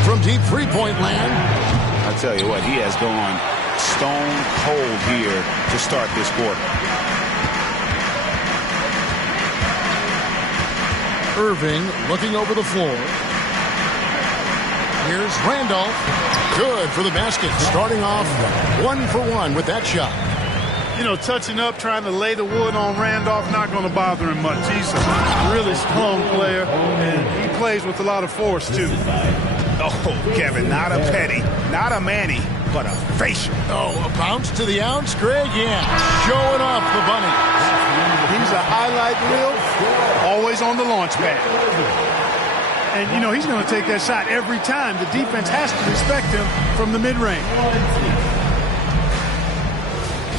From deep three-point land. I tell you what, he has gone stone cold here to start this quarter. Irving looking over the floor. Here's Randolph. Good for the basket. Starting off 1 for 1 with that shot. Touching up, trying to lay the wood on Randolph, not going to bother him much. He's a really strong player, and he plays with a lot of force, too. Oh, Kevin, not a petty, not a Manny, but a facial. Oh, a bounce to the ounce, Greg? Yeah, showing off the bunny. He's a highlight reel, always on the launch pad. And, he's going to take that shot every time. The defense has to respect him from the mid-range.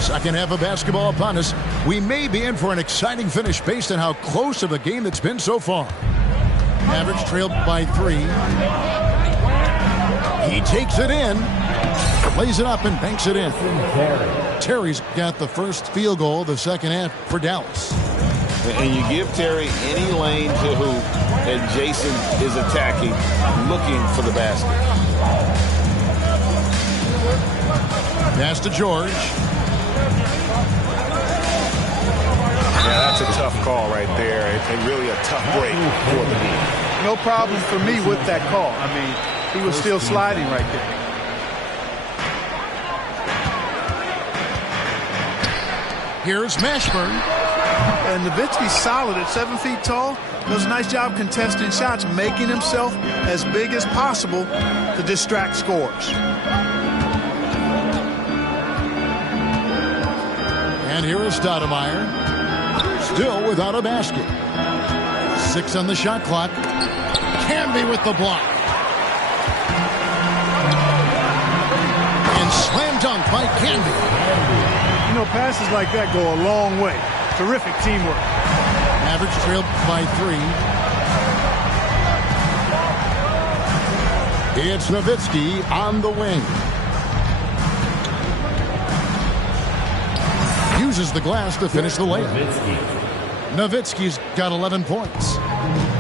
Second half of basketball upon us. We may be in for an exciting finish based on how close of a game it's been so far. Mavericks trailed by 3. He takes it in, lays it up and banks it in. Terry's got the first field goal of the second half for Dallas. And you give Terry any lane to hoop, and Jason is attacking, looking for the basket. Pass to George. Yeah, that's a tough call right there, and really a tough break for the team. No problem for me with that call. I mean, he was still sliding right there. Here's Mashburn. And Nowitzki's solid at 7 feet tall. Does a nice job contesting shots, making himself as big as possible to distract scorers. And here is Stoudemire. Still without a basket. 6 on the shot clock. Camby with the block. And slam dunk by Camby. You know, passes like that go a long way. Terrific teamwork. Mavericks trailed by 3. It's Nowitzki on the wing. Uses the glass to finish the layup. Nowitzki's got 11 points.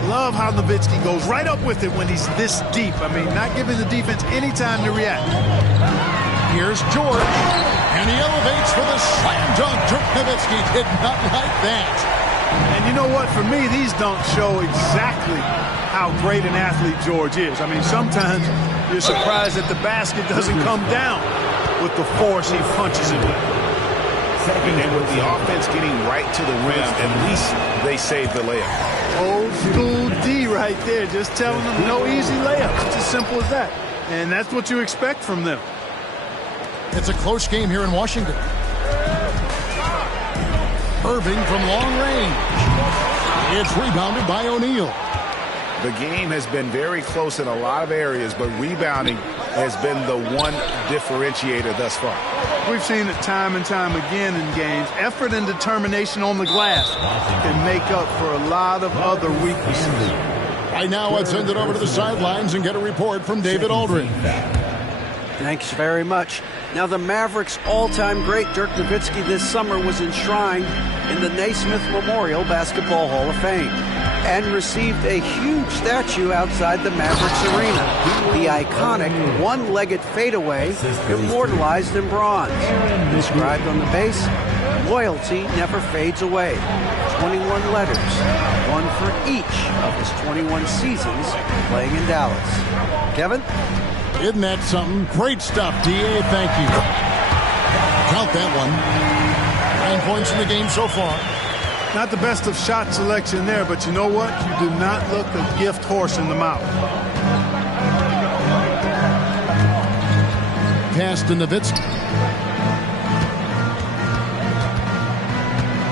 Love how Nowitzki goes right up with it when he's this deep. I mean, not giving the defense any time to react. Here's George. And he elevates for the slam dunk. Dirk Nowitzki did not like that. And you know what? For me, these dunks show exactly how great an athlete George is. I mean, sometimes you're surprised that the basket doesn't come down with the force he punches it with. And with the offense getting right to the rim, at least they saved the layup. Old school D right there, just telling them no easy layups. It's as simple as that. And that's what you expect from them. It's a close game here in Washington. Irving from long range. It's rebounded by O'Neal. The game has been very close in a lot of areas, but rebounding has been the one differentiator thus far. We've seen it time and time again in games. Effort and determination on the glass can make up for a lot of other weaknesses. Right now, let's send it over to the sidelines and get a report from David Aldridge. Thanks very much. Now, the Mavericks' all-time great Dirk Nowitzki this summer was enshrined in the Naismith Memorial Basketball Hall of Fame and received a huge statue outside the Mavericks arena. The iconic one-legged fadeaway immortalized in bronze. Inscribed on the base, loyalty never fades away. 21 letters, one for each of his 21 seasons playing in Dallas. Kevin? Isn't that something? Great stuff, D.A. Thank you. Count that one. 9 points in the game so far. Not the best of shot selection there, but you know what? You do not look a gift horse in the mouth. Pass to Nowitzki.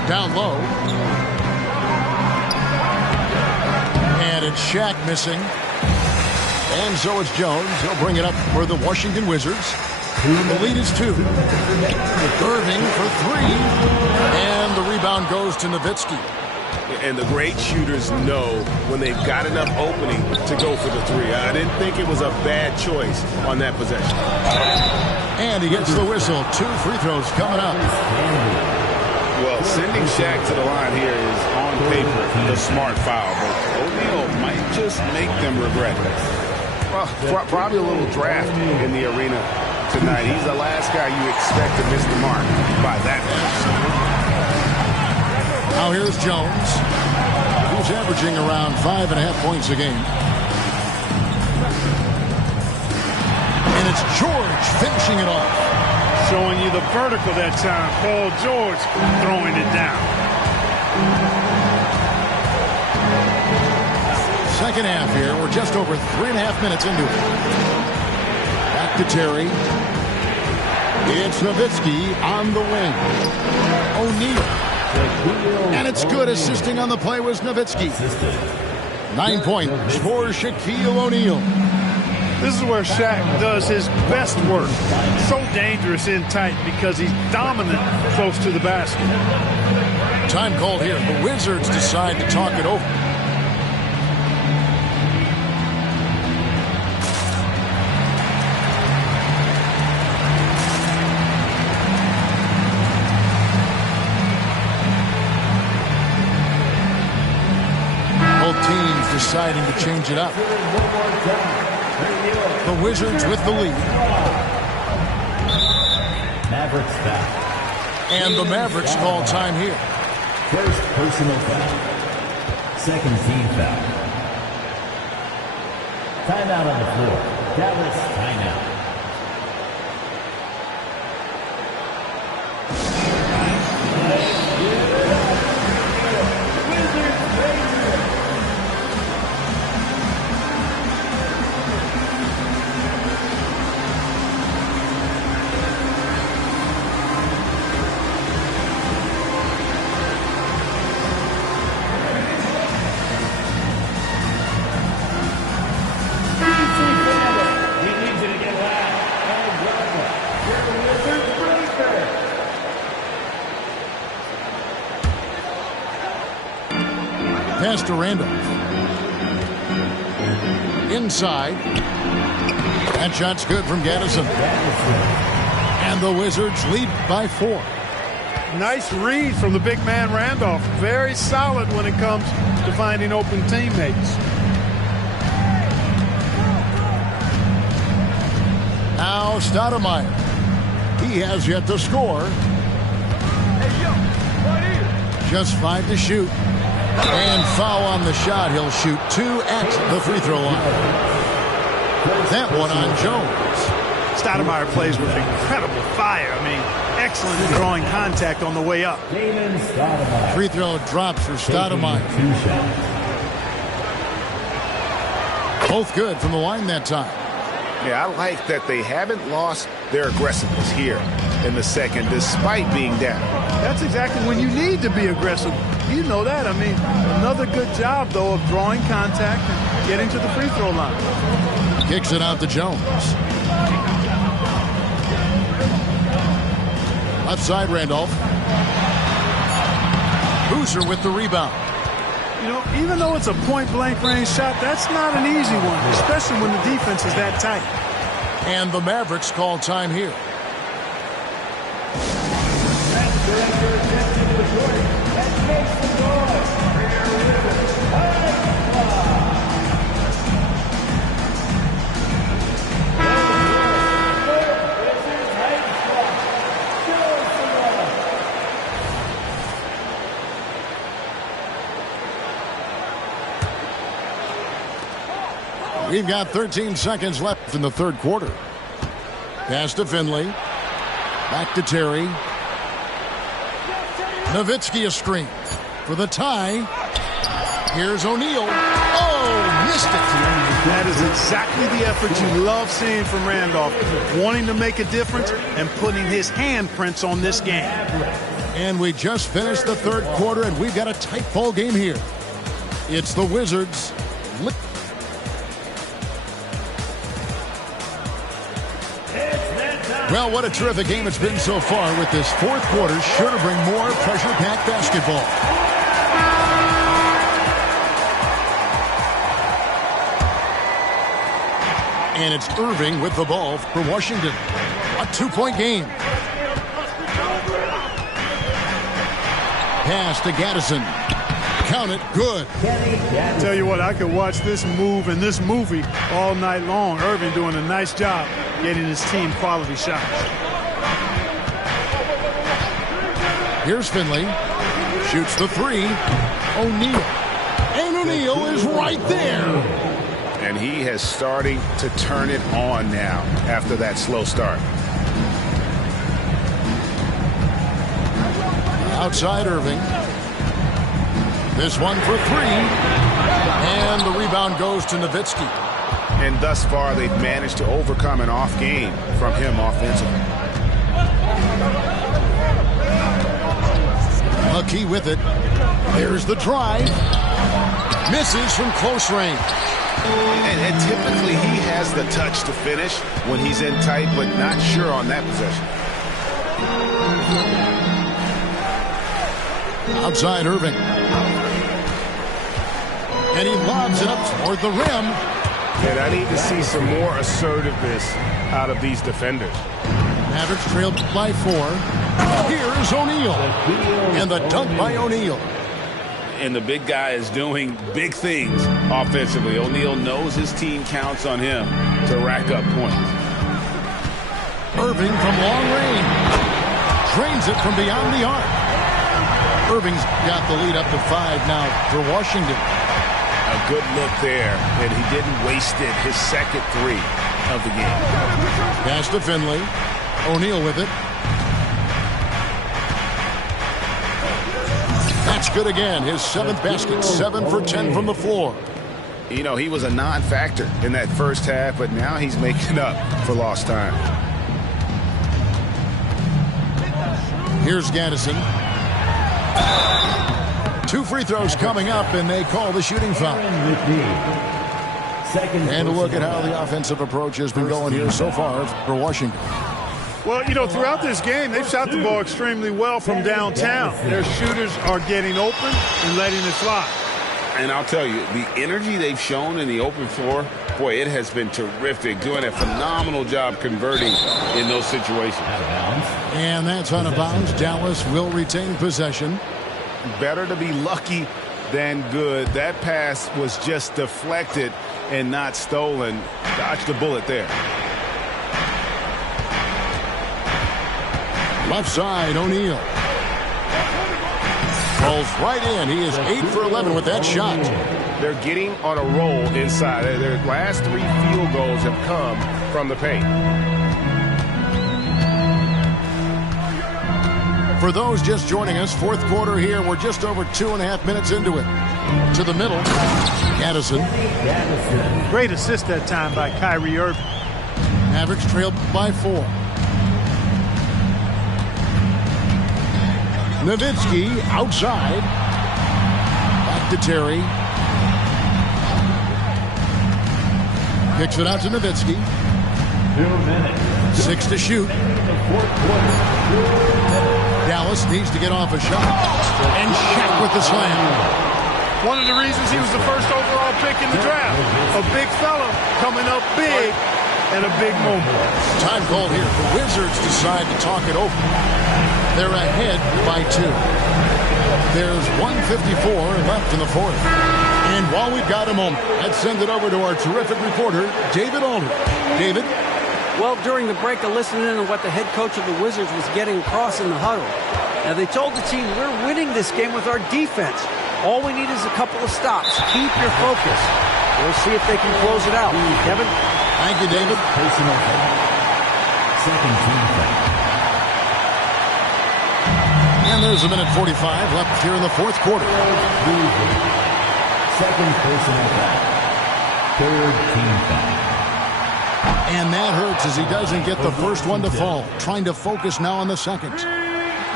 Down low. And it's Shaq missing. And so it's Jones. He'll bring it up for the Washington Wizards. The lead is 2. Irving for 3. And the rebound goes to Nowitzki. And the great shooters know when they've got enough opening to go for the 3. I didn't think it was a bad choice on that possession. And he gets the whistle. 2 free throws coming up. Well, sending Shaq to the line here is on paper the smart foul, but O'Neal might just make them regret it. Well, probably a little draft in the arena tonight. He's the last guy you expect to miss the mark by that much. Now here's Jones, who's averaging around 5.5 points a game. And it's George finishing it off. Showing you the vertical that time. Paul George throwing it down. Second half here. We're just over 3.5 minutes into it. Back to Terry. It's Nowitzki on the wing. O'Neal. And it's good. Assisting on the play was Nowitzki. 9 points for Shaquille O'Neal. This is where Shaq does his best work. So dangerous in tight because he's dominant close to the basket. Time called here. The Wizards decide to talk it over. deciding to change it up. The Wizards with the lead. Mavericks foul. And the Mavericks call time here. First personal foul. Second team foul. Timeout on the floor. Dallas timeout. Pass to Randolph. Inside. That shot's good from Gaddison. And the Wizards lead by 4. Nice read from the big man Randolph. Very solid when it comes to finding open teammates. Now Stoudemire. He has yet to score. Just 5 to shoot. And foul on the shot. He'll shoot 2 at the free throw line. That one on Jones. Stoudemire plays with incredible fire. I mean, excellent in drawing contact on the way up. Free throw drops for Stoudemire. Both good from the line that time. Yeah, I like that they haven't lost their aggressiveness here in the second, despite being down. That's exactly when you need to be aggressive. You know that. I mean, another good job, though, of drawing contact and getting to the free throw line. Kicks it out to Jones. Left side, Randolph. Boozer with the rebound. You know, even though it's a point-blank range shot, that's not an easy one, especially when the defense is that tight. And the Mavericks call time here. We've got 13 seconds left in the third quarter. Pass to Finley. Back to Terry. Nowitzki a screen for the tie. Here's O'Neal. Oh, missed it. That is exactly the effort you love seeing from Randolph. Wanting to make a difference and putting his handprints on this game. And we just finished the third quarter, and we've got a tight ball game here. It's the Wizards. Well, what a terrific game it's been so far with this fourth quarter. Sure to bring more pressure-packed basketball. And it's Irving with the ball for Washington. A 2-point game. Pass to Gaddison. Count it, good. Tell you what, I could watch this move and this movie all night long. Irving doing a nice job getting his team quality shots. Here's Finley. Shoots the 3. O'Neal. And O'Neal is right there. And he has starting to turn it on now after that slow start. Outside Irving. This one for 3. And the rebound goes to Nowitzki. And thus far, they've managed to overcome an off game from him offensively. Lucky with it. There's the drive. Misses from close range. And typically he has the touch to finish when he's in tight, but not sure on that possession. Outside Irving. And he lobs it up toward the rim. And I need to see some more assertiveness out of these defenders. Mavericks trailed by 4. Here's O'Neal. And the dunk by O'Neal. and the big guy is doing big things offensively. O'Neal knows his team counts on him to rack up points. Irving from long range. Drains it from beyond the arc. Irving's got the lead up to 5 now for Washington. A good look there, and he didn't waste it. His second 3 of the game. Pass to Finley. O'Neal with it. That's good again. His 7th basket. 7 for 10 from the floor. You know, he was a non-factor in that first half, but now he's making up for lost time. Here's Gaddison. 2 free throws coming up, and they call the shooting foul. And a look at how the offensive approach has been going here so far for Washington. Well, you know, throughout this game, they've shot the ball extremely well from downtown. Their shooters are getting open and letting it fly. And I'll tell you, the energy they've shown in the open floor, boy, it has been terrific. Doing a phenomenal job converting in those situations. And that's out of bounds. Dallas will retain possession. Better to be lucky than good. That pass was just deflected and not stolen. Dodged the bullet there. Left side, O'Neal. Rolls right in. He is 8 for 11 with that shot. They're getting on a roll inside. Their last 3 field goals have come from the paint. For those just joining us, 4th quarter here. We're just over 2.5 minutes into it. To the middle, Gaddison. Great assist that time by Kyrie Irving. Mavericks trailed by 4. Nowitzki outside. Back to Terry. Kicks it out to Nowitzki. 6 to shoot. Dallas needs to get off a shot. And Shaq with the slam. One of the reasons he was the first overall pick in the draft. A big fella coming up big at a big moment. Time called here. The Wizards decide to talk it over. They're ahead by 2. There's 1:54 left in the 4th. And while we've got a moment, let's send it over to our terrific reporter, David Aldridge. David? Well, during the break, I listened in on what the head coach of the Wizards was getting across in the huddle. Now, they told the team, we're winning this game with our defense. All we need is a couple of stops. Keep your focus. We'll see if they can close it out. Kevin? Thank you, David. Personal foul. Second team foul. And there's a minute 45 left here in the 4th quarter. Second personal foul. Third team foul. And that hurts as he doesn't get the first one to fall. Trying to focus now on the second.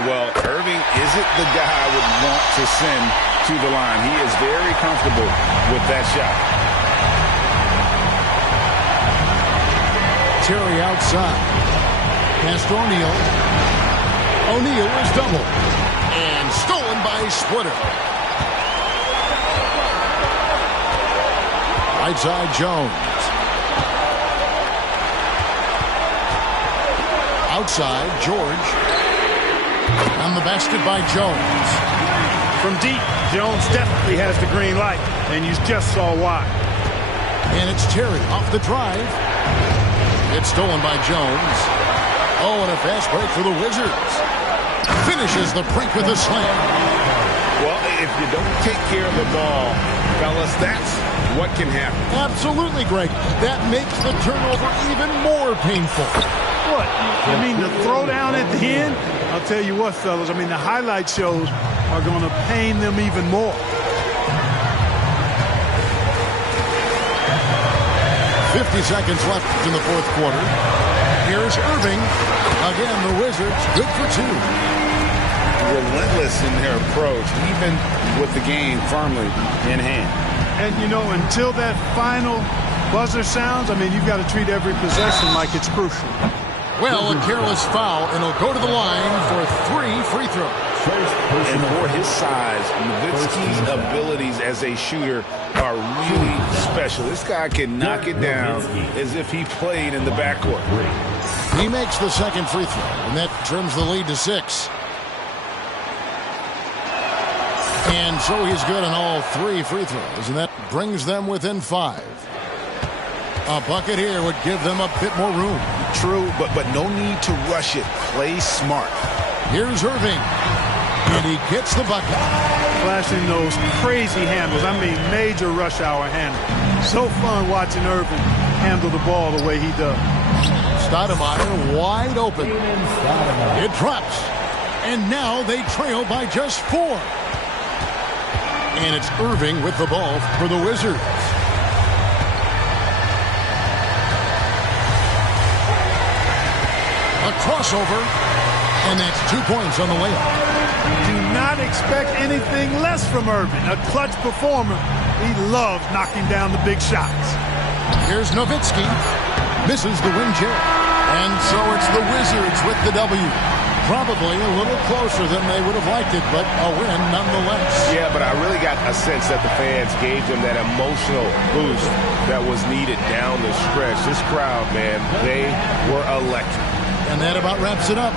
Well, Irving isn't the guy I would want to send to the line. He is very comfortable with that shot. Terry outside. Pass to O'Neal. O'Neal is doubled. And stolen by Splitter. Right side, Jones. Outside, George. On the basket by Jones. From deep, Jones definitely has the green light, and you just saw why. And it's Terry off the drive. It's stolen by Jones. Oh, and a fast break for the Wizards. Finishes the break with a slam. Well, if you don't take care of the ball, fellas, that's what can happen. Absolutely, Greg. That makes the turnover even more painful. What? I mean, the throwdown at the end? I'll tell you what, fellas. I mean, the highlight shows are going to pain them even more. 50 seconds left in the 4th quarter. Here's Irving. Again, the Wizards good for 2. Relentless in their approach, even with the game firmly in hand. And, you know, until that final buzzer sounds, I mean, you've got to treat every possession like it's crucial. Well, a careless foul, and he'll go to the line for 3 free throws. And for his size, Nowitzki's abilities as a shooter are really special. This guy can knock it down as if he played in the backcourt. He makes the second free throw, and that trims the lead to 6. And so he's good on all 3 free throws, and that brings them within 5. A bucket here would give them a bit more room. True, but no need to rush it. Play smart. Here's Irving, and he gets the bucket. Flashing those crazy handles. I mean, major rush hour handle. So fun watching Irving handle the ball the way he does. Stoudemire wide open. It drops. And now they trail by just 4. And it's Irving with the ball for the Wizards. A crossover. And that's 2 points on the layup. Do not expect anything less from Irving. A clutch performer. He loves knocking down the big shots. Here's Nowitzki. Misses the wing chair. And so it's the Wizards with the W. Probably a little closer than they would have liked it, but a win nonetheless. Yeah, but I really got a sense that the fans gave them that emotional boost that was needed down the stretch. This crowd, man, they were electric. And that about wraps it up.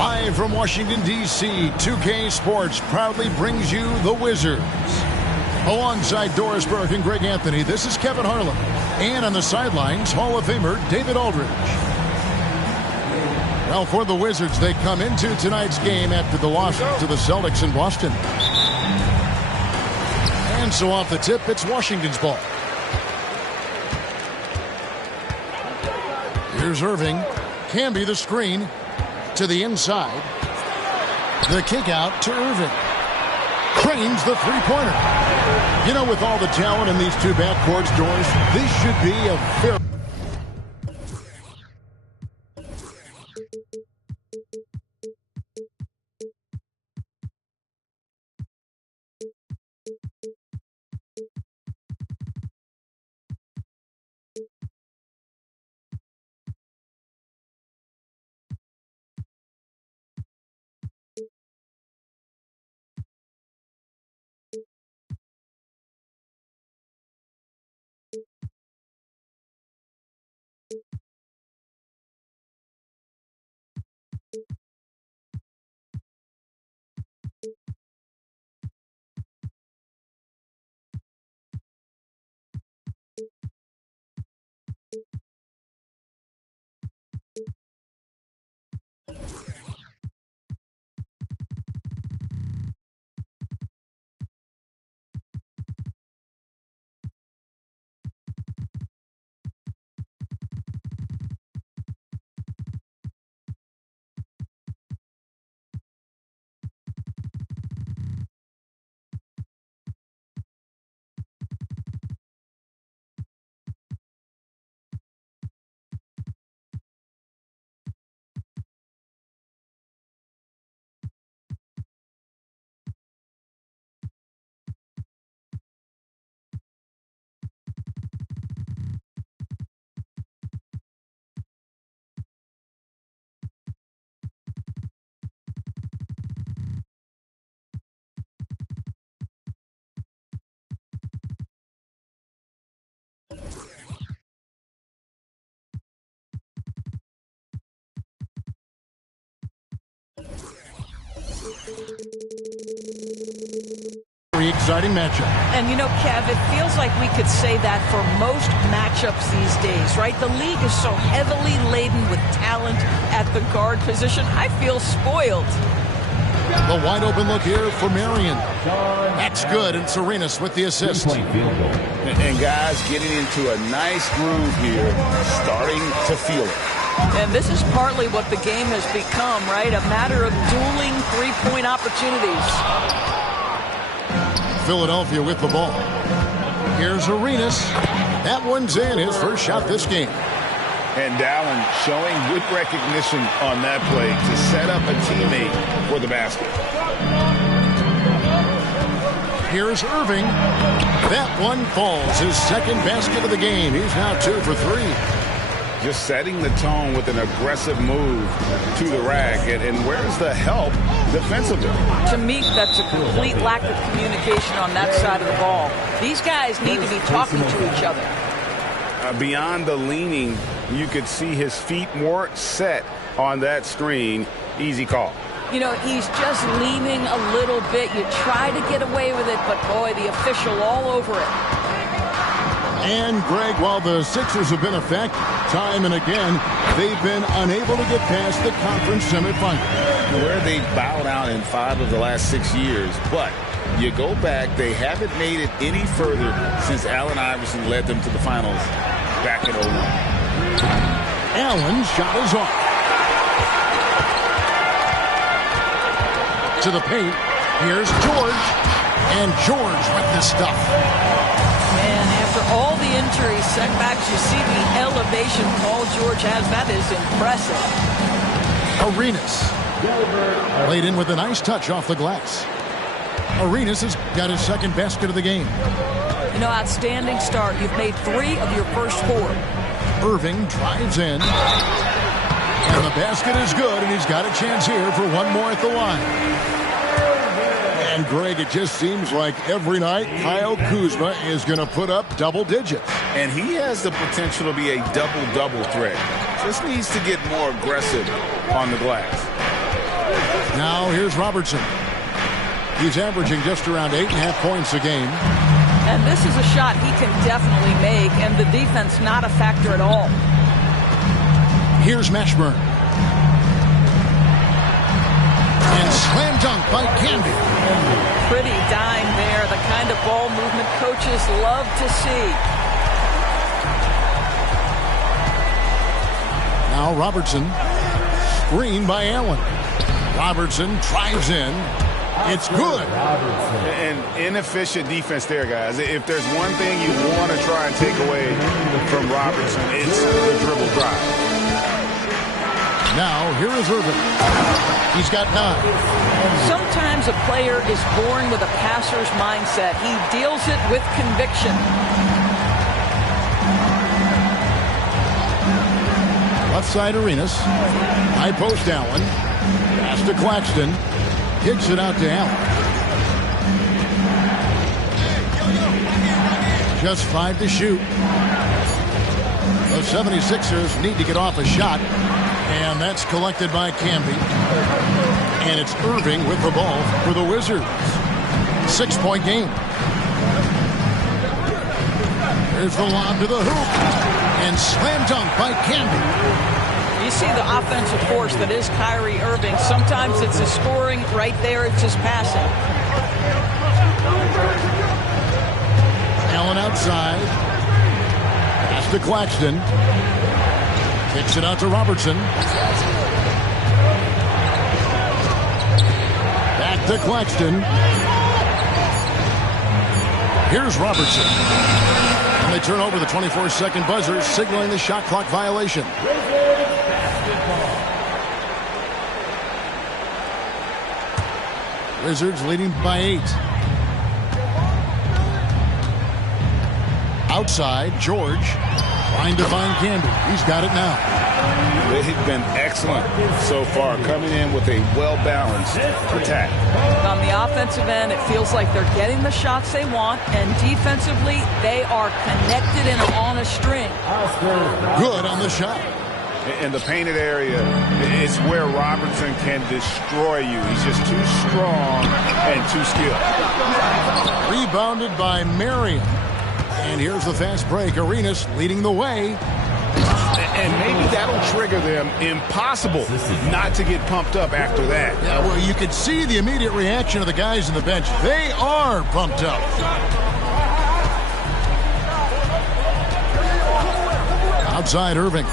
Live from Washington, D.C., 2K Sports proudly brings you the Wizards. Alongside Doris Burke and Greg Anthony, this is Kevin Harlan. And on the sidelines, Hall of Famer David Aldridge. Well, for the Wizards, they come into tonight's game after the loss to the Celtics in Boston. And so off the tip, it's Washington's ball. Here's Irving. Camby the screen to the inside. The kick out to Irving. Cranes the three-pointer. You know, with all the talent in these two backcourts, Doris, this should be a very... exciting matchup. And you know, Kev, it feels like we could say that for most matchups these days, right? The league is so heavily laden with talent at the guard position. I feel spoiled. The wide open look here for Marion. That's good, and Serenas with the assist. And guys getting into a nice groove here, starting to feel it. And this is partly what the game has become, right? A matter of dueling three-point opportunities. Philadelphia with the ball. Here's Arenas. That one's in, his first shot this game. And Dallin showing good recognition on that play to set up a teammate for the basket. Here's Irving. That one falls, his second basket of the game. He's now 2 for 3. Just setting the tone with an aggressive move to the rack. And where's the help defensively? To me, that's a complete lack of communication on that side of the ball. These guys need to be talking to each other. Beyond the leaning, you could see his feet weren't set on that screen. Easy call. You know, he's just leaning a little bit. You try to get away with it, but boy, the official all over it. And, Greg, while the Sixers have been effective time and again, they've been unable to get past the conference semifinal. Where they bowed out in 5 of the last 6 years, but you go back, they haven't made it any further since Allen Iverson led them to the finals back in 01. Allen's shot is off. To the paint, here's George, and George with the stuff. Man, after all the injuries, setbacks, you see the elevation Paul George has. That is impressive. Arenas laid in with a nice touch off the glass. Arenas has got his second basket of the game. You know, outstanding start. You've made 3 of your first 4. Irving drives in. And the basket is good, and he's got a chance here for one more at the line. And, Greg, it just seems like every night Kyle Kuzma is going to put up double digits. And he has the potential to be a double-double threat. Just needs to get more aggressive on the glass. Now here's Robertson. He's averaging just around 8.5 points a game. And this is a shot he can definitely make, and the defense not a factor at all. Here's Mashburn. And slam dunk by Canby. Pretty dime there, the kind of ball movement coaches love to see. Now Robertson. Screen by Allen. Robertson drives in. It's good. And inefficient defense there, guys. If there's one thing you want to try and take away from Robertson, it's the dribble drive. Now, here is Irving. He's got 9. Sometimes a player is born with a passer's mindset. He deals it with conviction. Left side Arenas. High post Allen. Pass to Claxton. Kicks it out to Allen. Just 5 to shoot. The 76ers need to get off a shot. And that's collected by Canby. And it's Irving with the ball for the Wizards. 6-point game. There's the lob to the hoop. And slam dunk by Canby. You see the offensive force that is Kyrie Irving. Sometimes it's his scoring. Right there, it's his passing. Allen outside. Pass to Claxton. Kicks it out to Robertson. Back to Claxton. Here's Robertson. And they turn over the 24-second buzzer, signaling the shot clock violation. Wizards leading by 8. Outside, George trying to find Canby. He's got it now. They've been excellent so far, coming in with a well-balanced attack. On the offensive end, it feels like they're getting the shots they want, and defensively, they are connected and on a string. Good on the shot. In the painted area, it's where Robertson can destroy you. He's just too strong and too skilled. Rebounded by Marion. And here's the fast break. Arenas leading the way. And maybe that'll trigger them. Impossible not to get pumped up after that. Yeah, well, you could see the immediate reaction of the guys on the bench. They are pumped up. Outside Irving.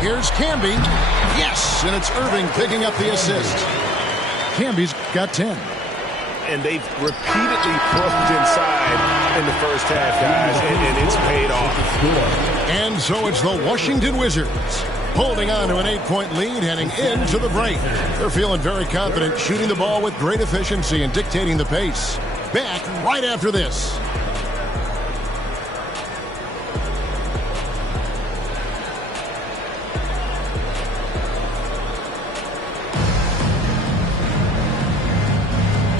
Here's Canby. Yes, and it's Irving picking up the assist. Canby's got 10. And they've repeatedly probed inside in the first half, guys, and it's paid off. And so it's the Washington Wizards holding on to an 8-point lead heading into the break. They're feeling very confident, shooting the ball with great efficiency and dictating the pace. Back right after this.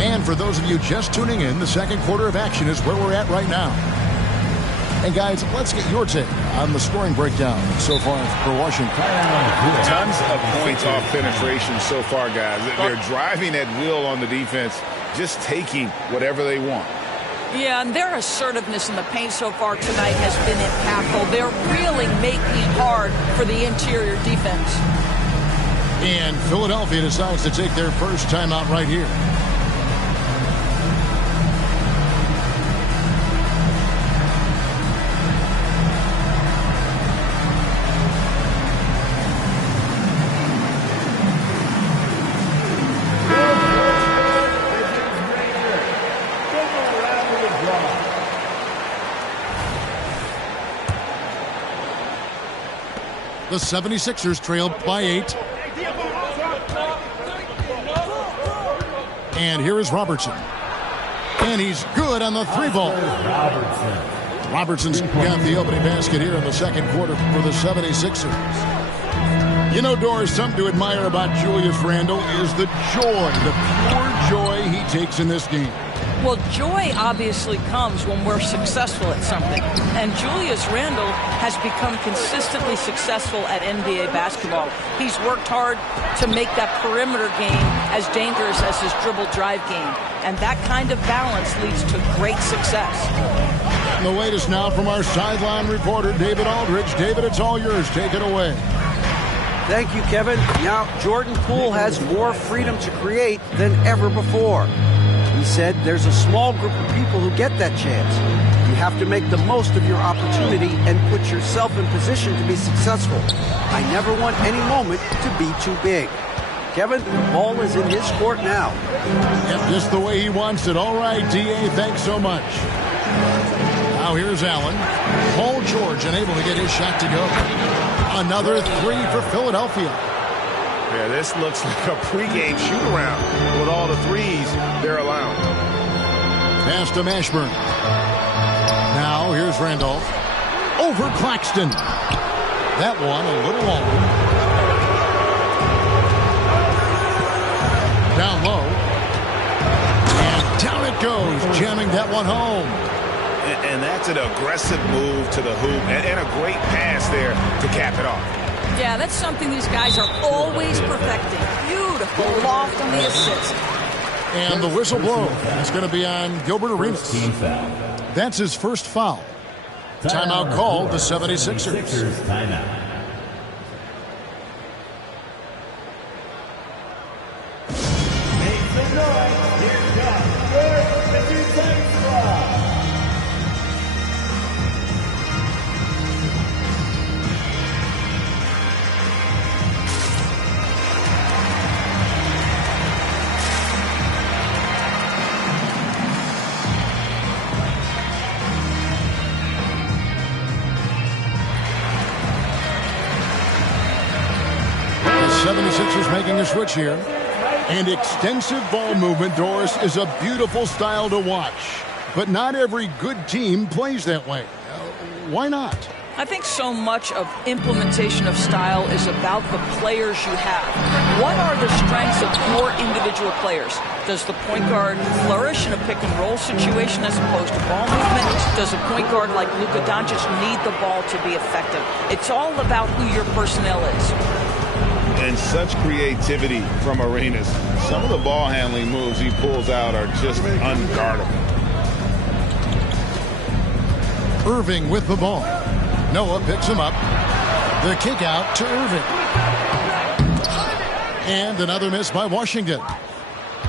And for those of you just tuning in, the second quarter of action is where we're at right now. And guys, let's get your take on the scoring breakdown so far for Washington. Tons of points off penetration so far, guys. They're driving at will on the defense, just taking whatever they want. Yeah, and their assertiveness in the paint so far tonight has been impactful. They're really making it hard for the interior defense. And Philadelphia decides to take their first timeout right here. The 76ers trail by 8. And here is Robertson. And he's good on the 3-ball. Robertson's got the opening basket here in the second quarter for the 76ers. You know, Doris, something to admire about Julius Randle is the joy, the pure joy he takes in this game. Well, joy obviously comes when we're successful at something. And Julius Randle has become consistently successful at NBA basketball. He's worked hard to make that perimeter game as dangerous as his dribble drive game. And that kind of balance leads to great success. And the latest now from our sideline reporter, David Aldridge. David, it's all yours. Take it away. Thank you, Kevin. Now, Jordan Poole has more freedom to create than ever before. He said there's a small group of people who get that chance. You have to make the most of your opportunity and put yourself in position to be successful. I never want any moment to be too big. Kevin, the ball is in his court now. Yep, just the way he wants it. All right, D.A., thanks so much. Now here's Allen. Paul George unable to get his shot to go. Another three for Philadelphia. Yeah, this looks like a pregame shoot-around with all the threes they're allowing. Pass to Mashburn. Now here's Randolph. Over Claxton. That one a little long. Down low. And down it goes, jamming that one home. And that's an aggressive move to the hoop and a great pass there to cap it off. Yeah, that's something these guys are always perfecting. Beautiful loft on the assist. And the whistle blow. It's going to be on Gilbert Arenas. That's his first foul. Timeout called the 76ers. Timeout. The 76ers making a switch here. And extensive ball movement, Doris, is a beautiful style to watch. But not every good team plays that way. Why not? I think so much of implementation of style is about the players you have. What are the strengths of your individual players? Does the point guard flourish in a pick-and-roll situation as opposed to ball movement? Does a point guard like Luka Doncic need the ball to be effective? It's all about who your personnel is. And such creativity from Arenas. Some of the ball handling moves he pulls out are just unguardable. Irving with the ball. Noah picks him up. The kick out to Irving. And another miss by Washington.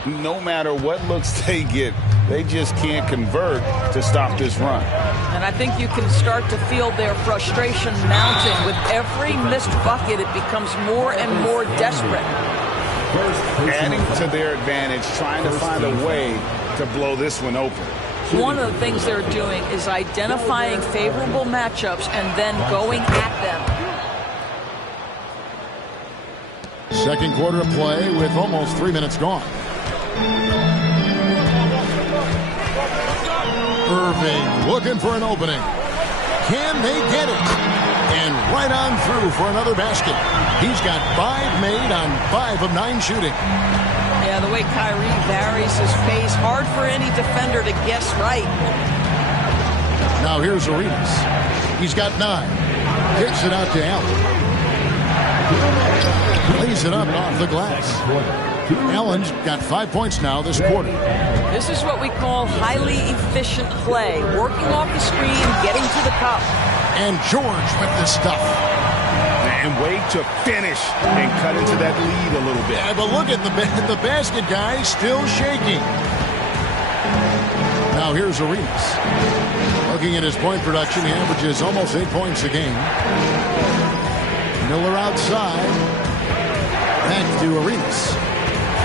No matter what looks they get, they just can't convert to stop this run. And I think you can start to feel their frustration mounting. With every missed bucket, it becomes more and more desperate. Adding to their advantage, trying to find a way to blow this one open. One of the things they're doing is identifying favorable matchups and then going at them. Second quarter of play with almost 3 minutes gone. Irving looking for an opening. Can they get it? And right on through for another basket. He's got 5 made on 5 of 9 shooting. Yeah, the way Kyrie varies his pace, hard for any defender to guess right. Now here's Arenas. He's got 9. Kicks it out to Allen. Lays it up off the glass. Allen's got 5 points now this quarter. This is what we call highly efficient play. Working off the screen, getting to the cup. And George with the stuff. And wait to finish and cut into that lead a little bit. Yeah, but look at the basket guy still shaking. Now here's Arenas. Looking at his point production, he averages almost 8 points a game. Miller outside. Back to Arenas.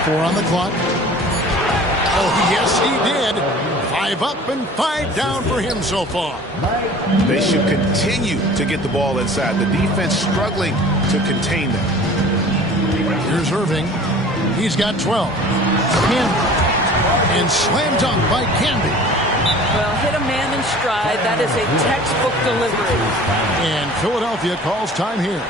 4 on the clock. Oh, yes, he did. 5 up and 5 down for him so far. They should continue to get the ball inside. The defense struggling to contain them. Here's Irving. He's got 12. Canby. And slam dunk by Canby. Well, hit a man in stride. That is a textbook delivery. And Philadelphia calls time here.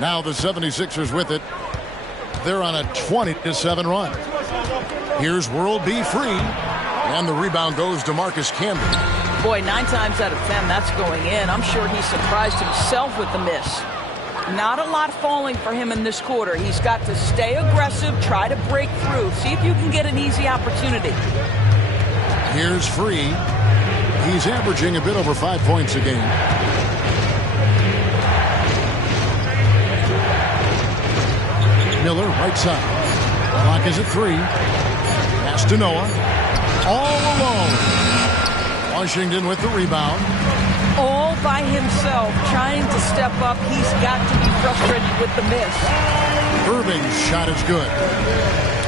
Now the 76ers with it. They're on a 20-7 run. Here's World B. Free. And the rebound goes to Marcus Camby. Boy, 9 times out of 10, that's going in. I'm sure he surprised himself with the miss. Not a lot falling for him in this quarter. He's got to stay aggressive, try to break through. See if you can get an easy opportunity. Here's Free. He's averaging a bit over 5 points a game. Miller, right side. Clock is at 3. Pass to Noah. All alone. Washington with the rebound. All by himself, trying to step up. He's got to be frustrated with the miss. Irving's shot is good.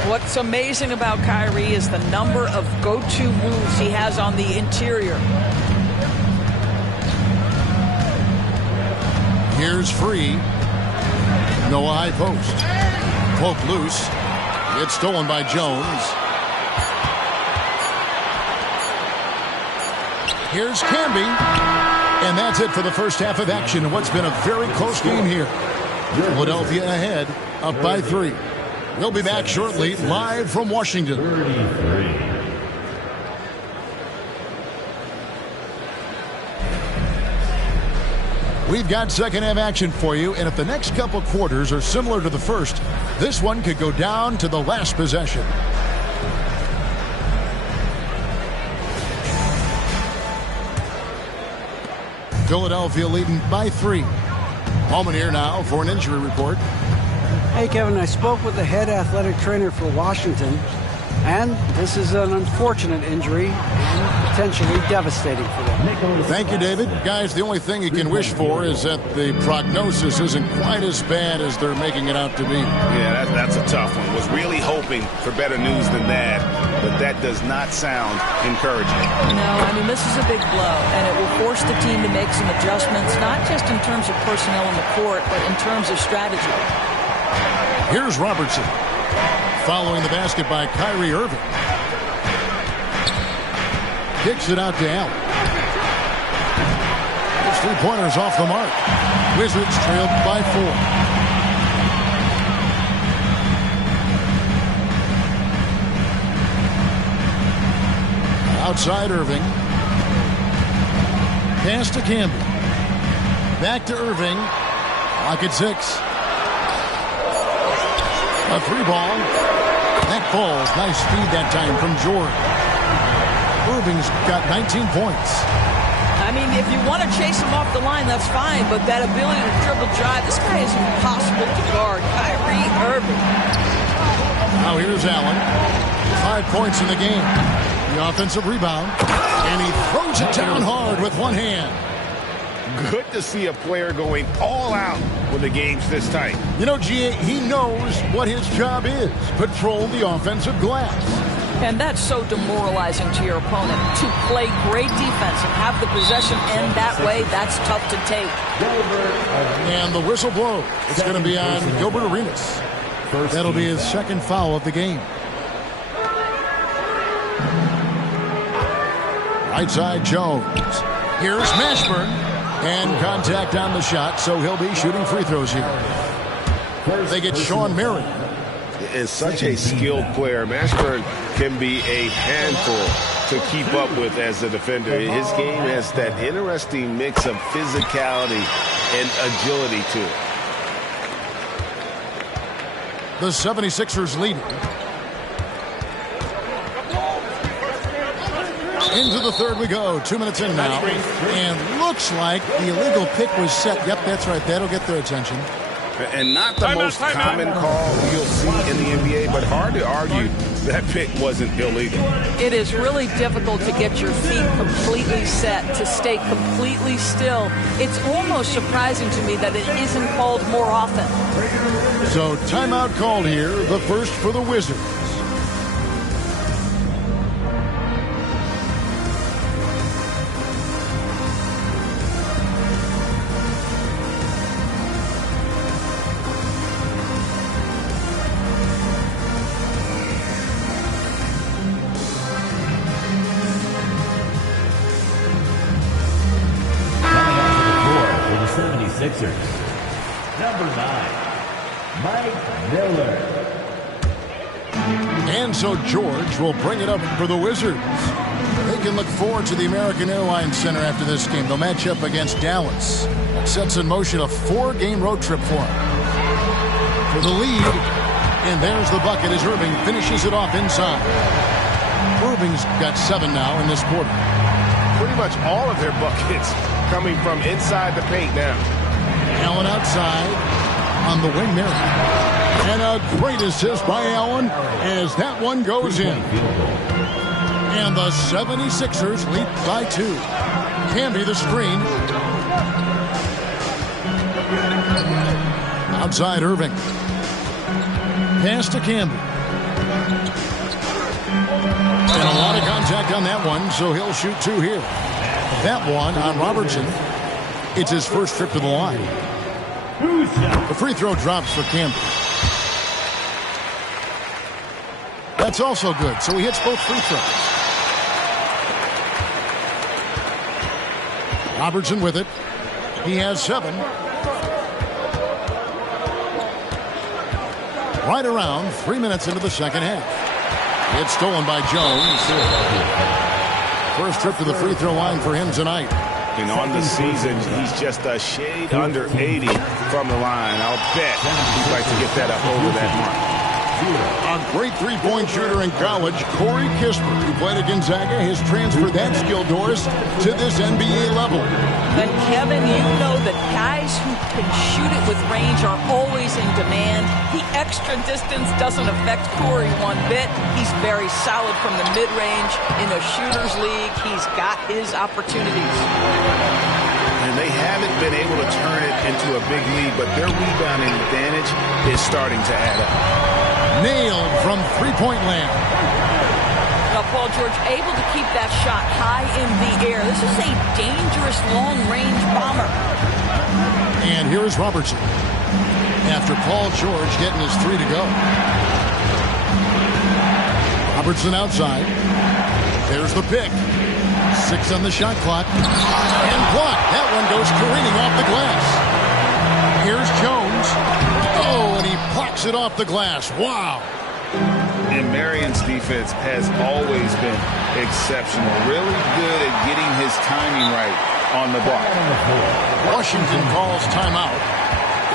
What's amazing about Kyrie is the number of go-to moves he has on the interior. Here's Free. Noah high post. Poke loose. It's stolen by Jones. Here's Camby. And that's it for the first half of action in what's been a very close game here. Philadelphia ahead, up by 3. We'll be back shortly, live from Washington. 33. We've got second half action for you, and if the next couple quarters are similar to the first, this one could go down to the last possession. Philadelphia leading by 3. Holman here now for an injury report. Hey, Kevin, I spoke with the head athletic trainer for Washington, and this is an unfortunate injury and potentially devastating for them. Thank you, David. Guys, the only thing you can wish for is that the prognosis isn't quite as bad as they're making it out to be. Yeah, that's a tough one. Was really hoping for better news than that, but that does not sound encouraging. No, I mean, this is a big blow, and it will force the team to make some adjustments, not just in terms of personnel on the court, but in terms of strategy. Here's Robertson. Following the basket by Kyrie Irving. Kicks it out to Allen. His 3-pointers off the mark. Wizards trailed by 4. Outside Irving. Pass to Campbell. Back to Irving. Clock at 6. A 3-ball. That falls. Nice speed that time from Jordan. Irving's got 19 points. I mean, if you want to chase him off the line, that's fine. But that ability to dribble drive, this guy is impossible to guard. Kyrie Irving. Now here's Allen. 5 points in the game. The offensive rebound. And he throws it down hard with one hand. Good to see a player going all out when the game's this tight. You know, G.A., he knows what his job is. Patrol the offensive glass. And that's so demoralizing to your opponent. To play great defense and have the possession end that way, that's tough to take. And the whistle blows. It's going to be on Gilbert Arenas. That'll be his second foul of the game. Right side Jones. Here's Mashburn. And contact on the shot, so he'll be shooting free throws here. They get Sean Marion. Is such a skilled player. Mashburn can be a handful to keep up with as a defender. His game has that interesting mix of physicality and agility to it. The 76ers leading. Into the third we go. 2 minutes in now. And looks like the illegal pick was set. Yep, that's right. That'll get their attention. And not the most common call you'll see in the NBA, but hard to argue that pick wasn't illegal. It is really difficult to get your feet completely set, to stay completely still. It's almost surprising to me that it isn't called more often. So timeout called here, the first for the Wizards. Number 9, Mike Miller. And so George will bring it up for the Wizards. They can look forward to the American Airlines Center after this game. They'll match up against Dallas. That sets in motion a 4-game road trip for them. For the lead, and there's the bucket as Irving finishes it off inside. Irving's got 7 now in this quarter. Pretty much all of their buckets coming from inside the paint now. Allen outside on the wing there. And a great assist by Allen as that one goes in. And the 76ers lead by 2. Camby the screen. Outside Irving. Pass to Camby. And a lot of contact on that one, so he'll shoot 2 here. That one on Robertson. It's his first trip to the line. The free throw drops for Camby. That's also good, so he hits both free throws. Robertson with it. He has 7. Right around 3 minutes into the second half. It's stolen by Jones. First trip to the free throw line for him tonight. And on the season, he's just a shade under 80 from the line. I'll bet he'd like to get that up over that mark. A great three-point shooter in college, Corey Kispert, who played at Gonzaga, has transferred that skill, Doris, to this NBA level. And Kevin, you know that guys who can shoot it with range are always in demand. The extra distance doesn't affect Corey one bit. He's very solid from the mid-range. In a shooter's league, he's got his opportunities. And they haven't been able to turn it into a big lead, but their rebounding advantage is starting to add up. Nailed from three-point land. Now, Paul George able to keep that shot high in the air. This is a dangerous long-range bomber. And here is Robertson. After Paul George getting his 3 to go. Robertson outside. There's the pick. 6 on the shot clock. And blocked. That one goes careening off the glass. Here's Jones. Oh, and he plucks it off the glass. Wow. And Marion's defense has always been exceptional. Really good at getting his timing right on the ball. Washington calls timeout.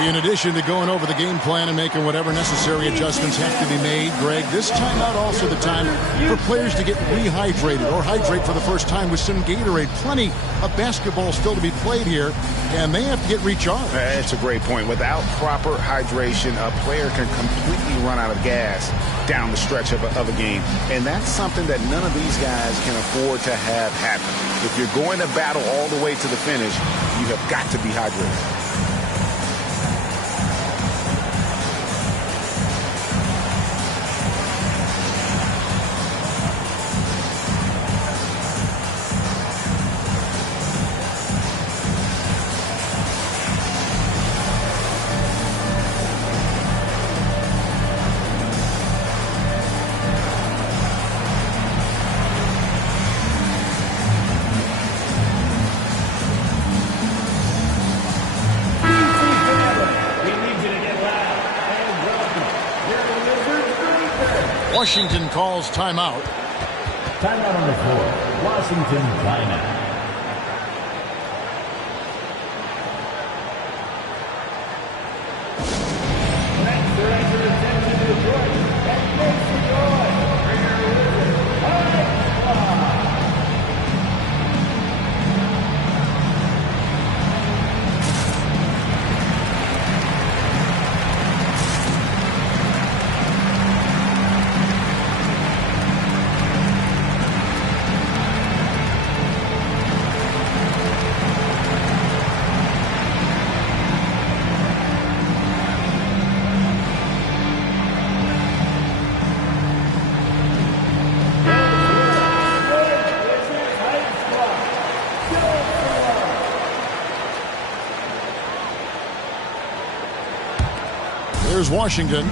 In addition to going over the game plan and making whatever necessary adjustments have to be made, Greg, this timeout also the time for players to get rehydrated or hydrate for the first time with some Gatorade. Plenty of basketball still to be played here, and they have to get recharged. That's a great point. Without proper hydration, a player can completely run out of gas down the stretch of a game. And that's something that none of these guys can afford to have happen. If you're going to battle all the way to the finish, you have got to be hydrated. Washington calls timeout. Timeout on the floor. Washington timeout. Here's Washington.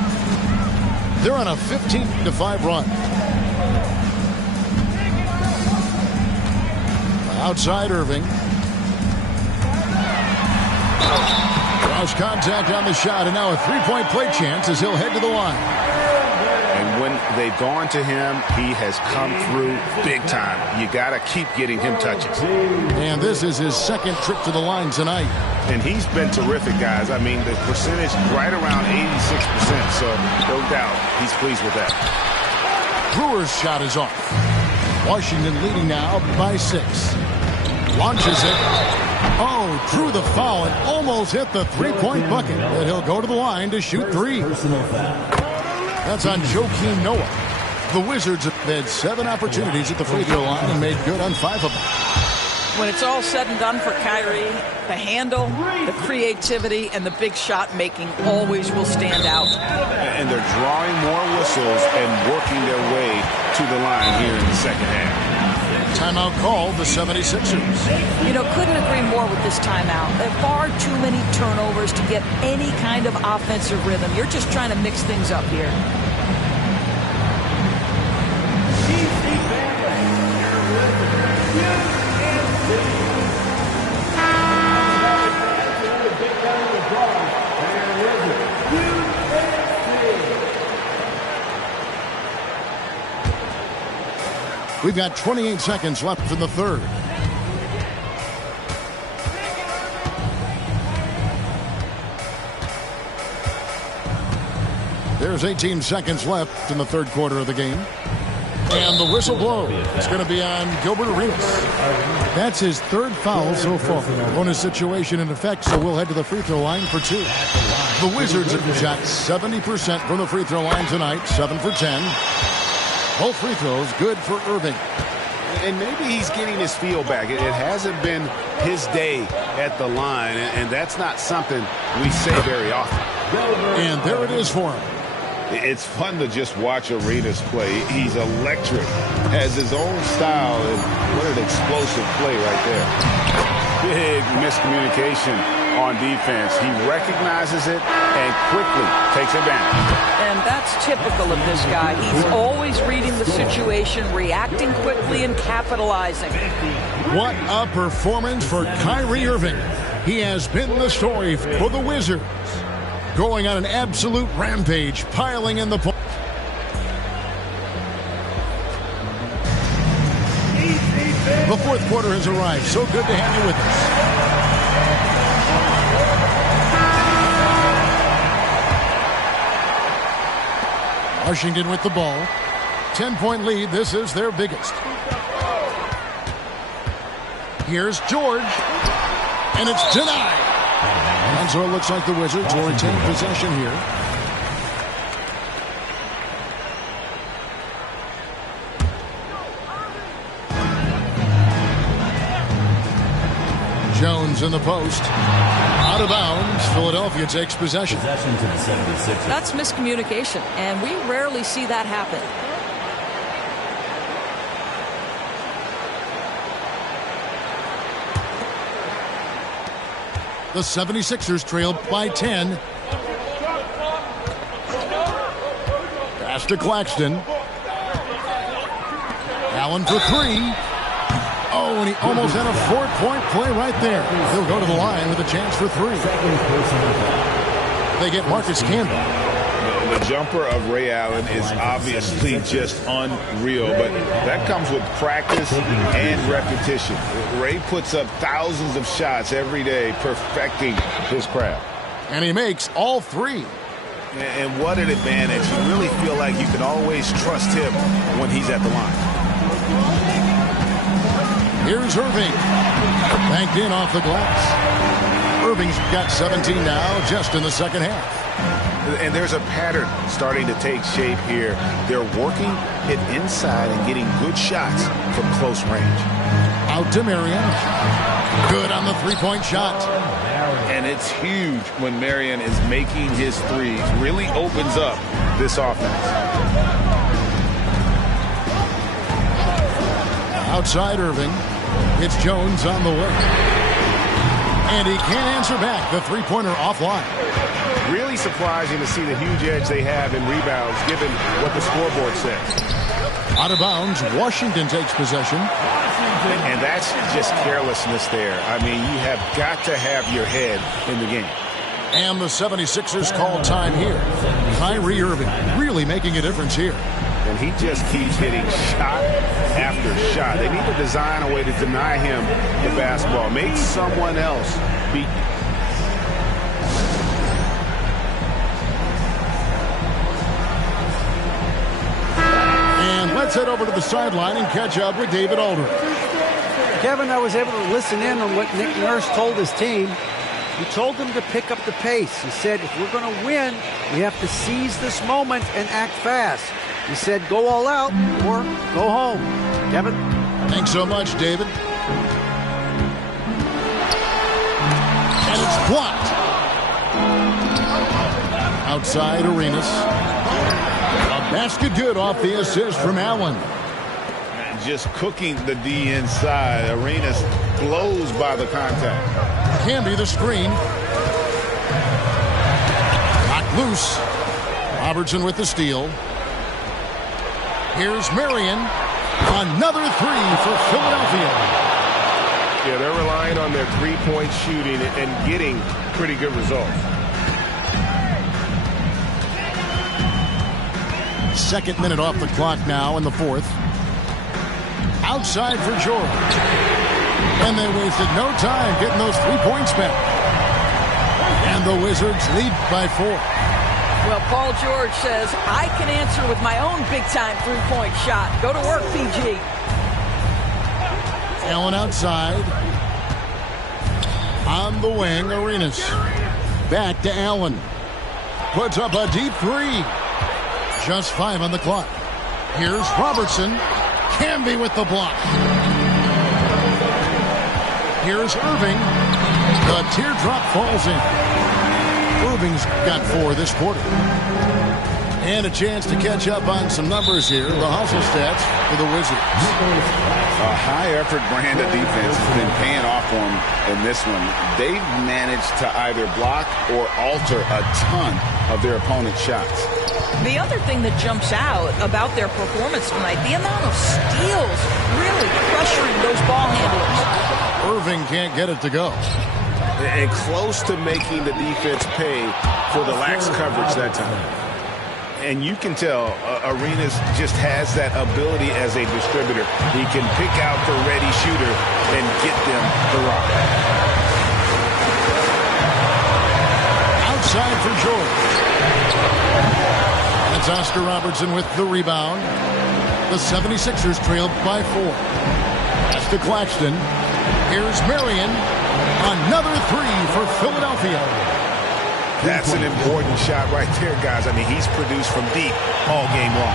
They're on a 15-5 run. Outside Irving. Lost contact on the shot, and now a three-point play chance as he'll head to the line. And when they've gone to him, he has come through big time. You got to keep getting him touches. And this is his second trip to the line tonight. And he's been terrific, guys. I mean, the percentage right around 86%, so no doubt he's pleased with that. Brewer's shot is off. Washington leading now by 6. Launches it. Oh, drew the foul and almost hit the three-point bucket. But he'll go to the line to shoot 3. That's on Joakim Noah. The Wizards have had 7 opportunities at the free throw line and made good on 5 of them. When it's all said and done for Kyrie, the handle, the creativity, and the big shot making always will stand out. And they're drawing more whistles and working their way to the line here in the second half. Timeout called the 76ers. You know, couldn't agree more with this timeout. There are far too many turnovers to get any kind of offensive rhythm. You're just trying to mix things up here. We've got 28 seconds left in the third. There's 18 seconds left in the third quarter of the game. And the whistle blows. It's going to be on Gilbert Arenas. That's his third foul so far. Bonus situation in effect, so we'll head to the free throw line for 2. The Wizards have shot 70% from the free throw line tonight, 7 for 10. Both free throws good for Irving. And maybe he's getting his feel back. It hasn't been his day at the line, and that's not something we say very often. And there it is for him. It's fun to just watch Arenas play. He's electric, has his own style, and what an explosive play right there. Big miscommunication on defense. He recognizes it and quickly takes advantage. And that's typical of this guy. He's always reading the situation, reacting quickly, and capitalizing. What a performance for Kyrie Irving. He has been the story for the Wizards. Going on an absolute rampage, piling in the points. The fourth quarter has arrived. So good to have you with us. Washington with the ball. 10-point lead. This is their biggest. Here's George. And it's denied. And so it looks like the Wizards will retain possession here. Jones in the post. Out of bounds. Philadelphia takes possession. Possession to the 76ers. That's miscommunication, and we rarely see that happen. The 76ers trail by 10. Pass to Claxton. Allen for 3. Oh, and he almost had a 4-point play right there. He'll go to the line with a chance for 3. They get Marcus Camby. The jumper of Ray Allen is obviously just unreal, but that comes with practice and repetition. Ray puts up thousands of shots every day, perfecting his craft. And he makes all 3. And what an advantage. You really feel like you can always trust him when he's at the line. Here's Irving. Banked in off the glass. Irving's got 17 now just in the second half. And there's a pattern starting to take shape here. They're working it inside and getting good shots from close range. Out to Marion. Good on the three-point shot. And it's huge when Marion is making his threes. Really opens up this offense. Outside Irving. It's Jones on the way. And he can't answer back. The three-pointer offline. Really surprising to see the huge edge they have in rebounds, given what the scoreboard says. Out of bounds, Washington takes possession. And that's just carelessness there. I mean, you have got to have your head in the game. And the 76ers call time here. Kyrie Irving really making a difference here. And he just keeps hitting shot after shot. They need to design a way to deny him the basketball. Make someone else beat. And let's head over to the sideline and catch up with David Aldridge. Kevin, I was able to listen in on what Nick Nurse told his team. He told them to pick up the pace. He said, if we're going to win, we have to seize this moment and act fast. He said, go all out or go home. Kevin? Thanks so much, David. And it's blocked. Outside Arenas. A basket good off the assist from Allen. Just cooking the D inside. Arenas blows by the contact. Camby the screen. Knocked loose. Robertson with the steal. Here's Marion. Another three for Philadelphia. Yeah, they're relying on their three-point shooting and getting pretty good results. Second minute off the clock now in the fourth. Outside for George. And they wasted no time getting those 3 points back. And the Wizards lead by 4. Well, Paul George says, I can answer with my own big-time three-point shot. Go to work, PG. Allen outside. On the wing, Arenas. Back to Allen. Puts up a deep three. Just 5 on the clock. Here's Robertson. Camby with the block. Here's Irving. The teardrop falls in. Irving's got 4 this quarter. And a chance to catch up on some numbers here. The hustle stats for the Wizards. A high-effort brand of defense has been paying off for them in this one. They've managed to either block or alter a ton of their opponent's shots. The other thing that jumps out about their performance tonight, the amount of steals really pressuring those ball handlers. Irving can't get it to go. And close to making the defense pay for the lax coverage that time. And you can tell Arenas just has that ability as a distributor. He can pick out the ready shooter and get them the rock. Outside for George. That's Oscar Robertson with the rebound. The 76ers trailed by 4. That's to Claxton. Here's Marion. Another three for Philadelphia. That's an important shot right there, guys. I mean, he's produced from deep all game long.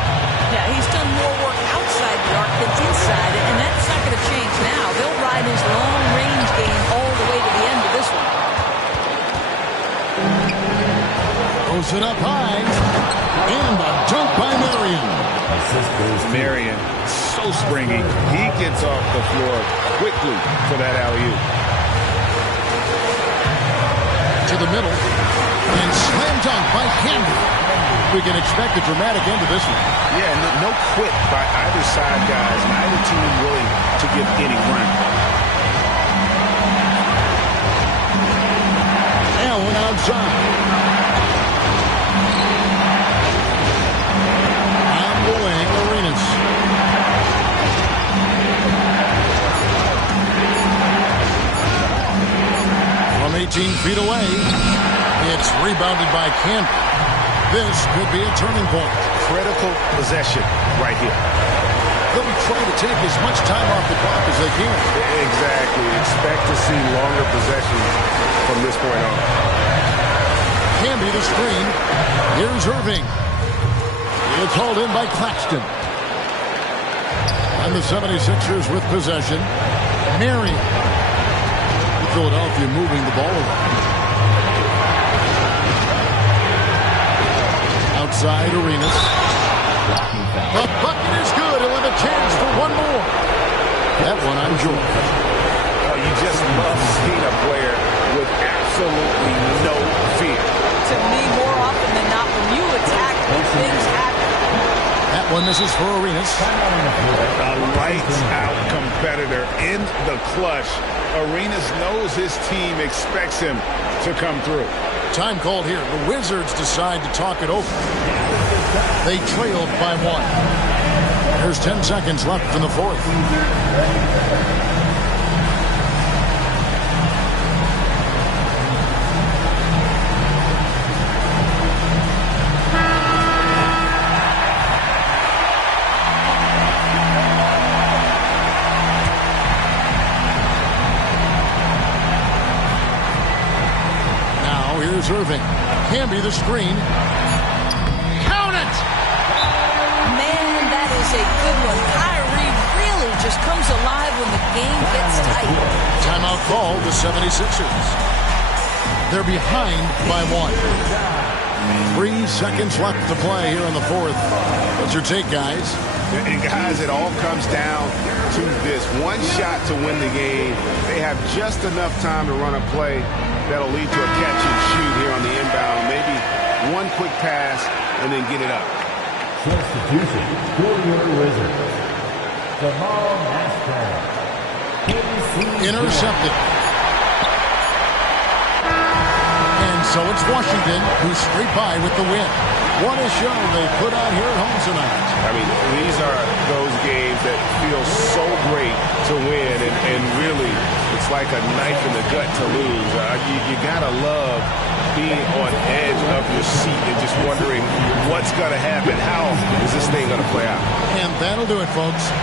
Yeah, he's done more work outside the arc than inside it, and that's not going to change now. They'll ride his long-range game all the way to the end of this one. Throws it up high. And a dunk by Marion. Marion, so springy. He gets off the floor quickly for that alley-oop. To the middle. And slam dunk by Camby. We can expect a dramatic end to this one. Yeah, no quit by either side, guys. Neither team willing to give any ground. Allen outside. On the wing, Arenas. From 18 feet away. It's rebounded by Camby. This could be a turning point. Critical possession right here. They'll be trying to take as much time off the clock as they can. Exactly. Expect to see longer possessions from this point on. Camby the screen. Here's Irving. It's hauled in by Claxton. And the 76ers with possession. Marion. Philadelphia moving the ball around. Outside Arenas. The bucket is good. He'll have a chance for one more. That one on George. Oh, you just love seeing a player with absolutely no fear. To me, more often than not, when you attack, things happen. That one one misses for Arenas. A lights-out competitor in the clutch. Arenas knows his team expects him to come through. Time called here. The Wizards decide to talk it over. They trailed by 1. There's 10 seconds left in the fourth. Irving. Hamby the screen. Count it! Man, that is a good one. Kyrie really just comes alive when the game gets tight. Timeout call, the 76ers. They're behind by 1. 3 seconds left to play here in the fourth. What's your take, guys? And guys, it all comes down to this. One shot to win the game. They have just enough time to run a play that'll lead to a catch and shoot here on the inbound. Maybe one quick pass and then get it up. Substitution for your Wizards. Jamal Mashburn. Intercepted. And so it's Washington who scrape by with the win. What a show they put out here at home tonight. I mean, these are those games that feel so great to win, and really, it's like a knife in the gut to lose. You gotta love being on edge of your seat and just wondering what's gonna happen. How is this thing gonna play out? And that'll do it, folks.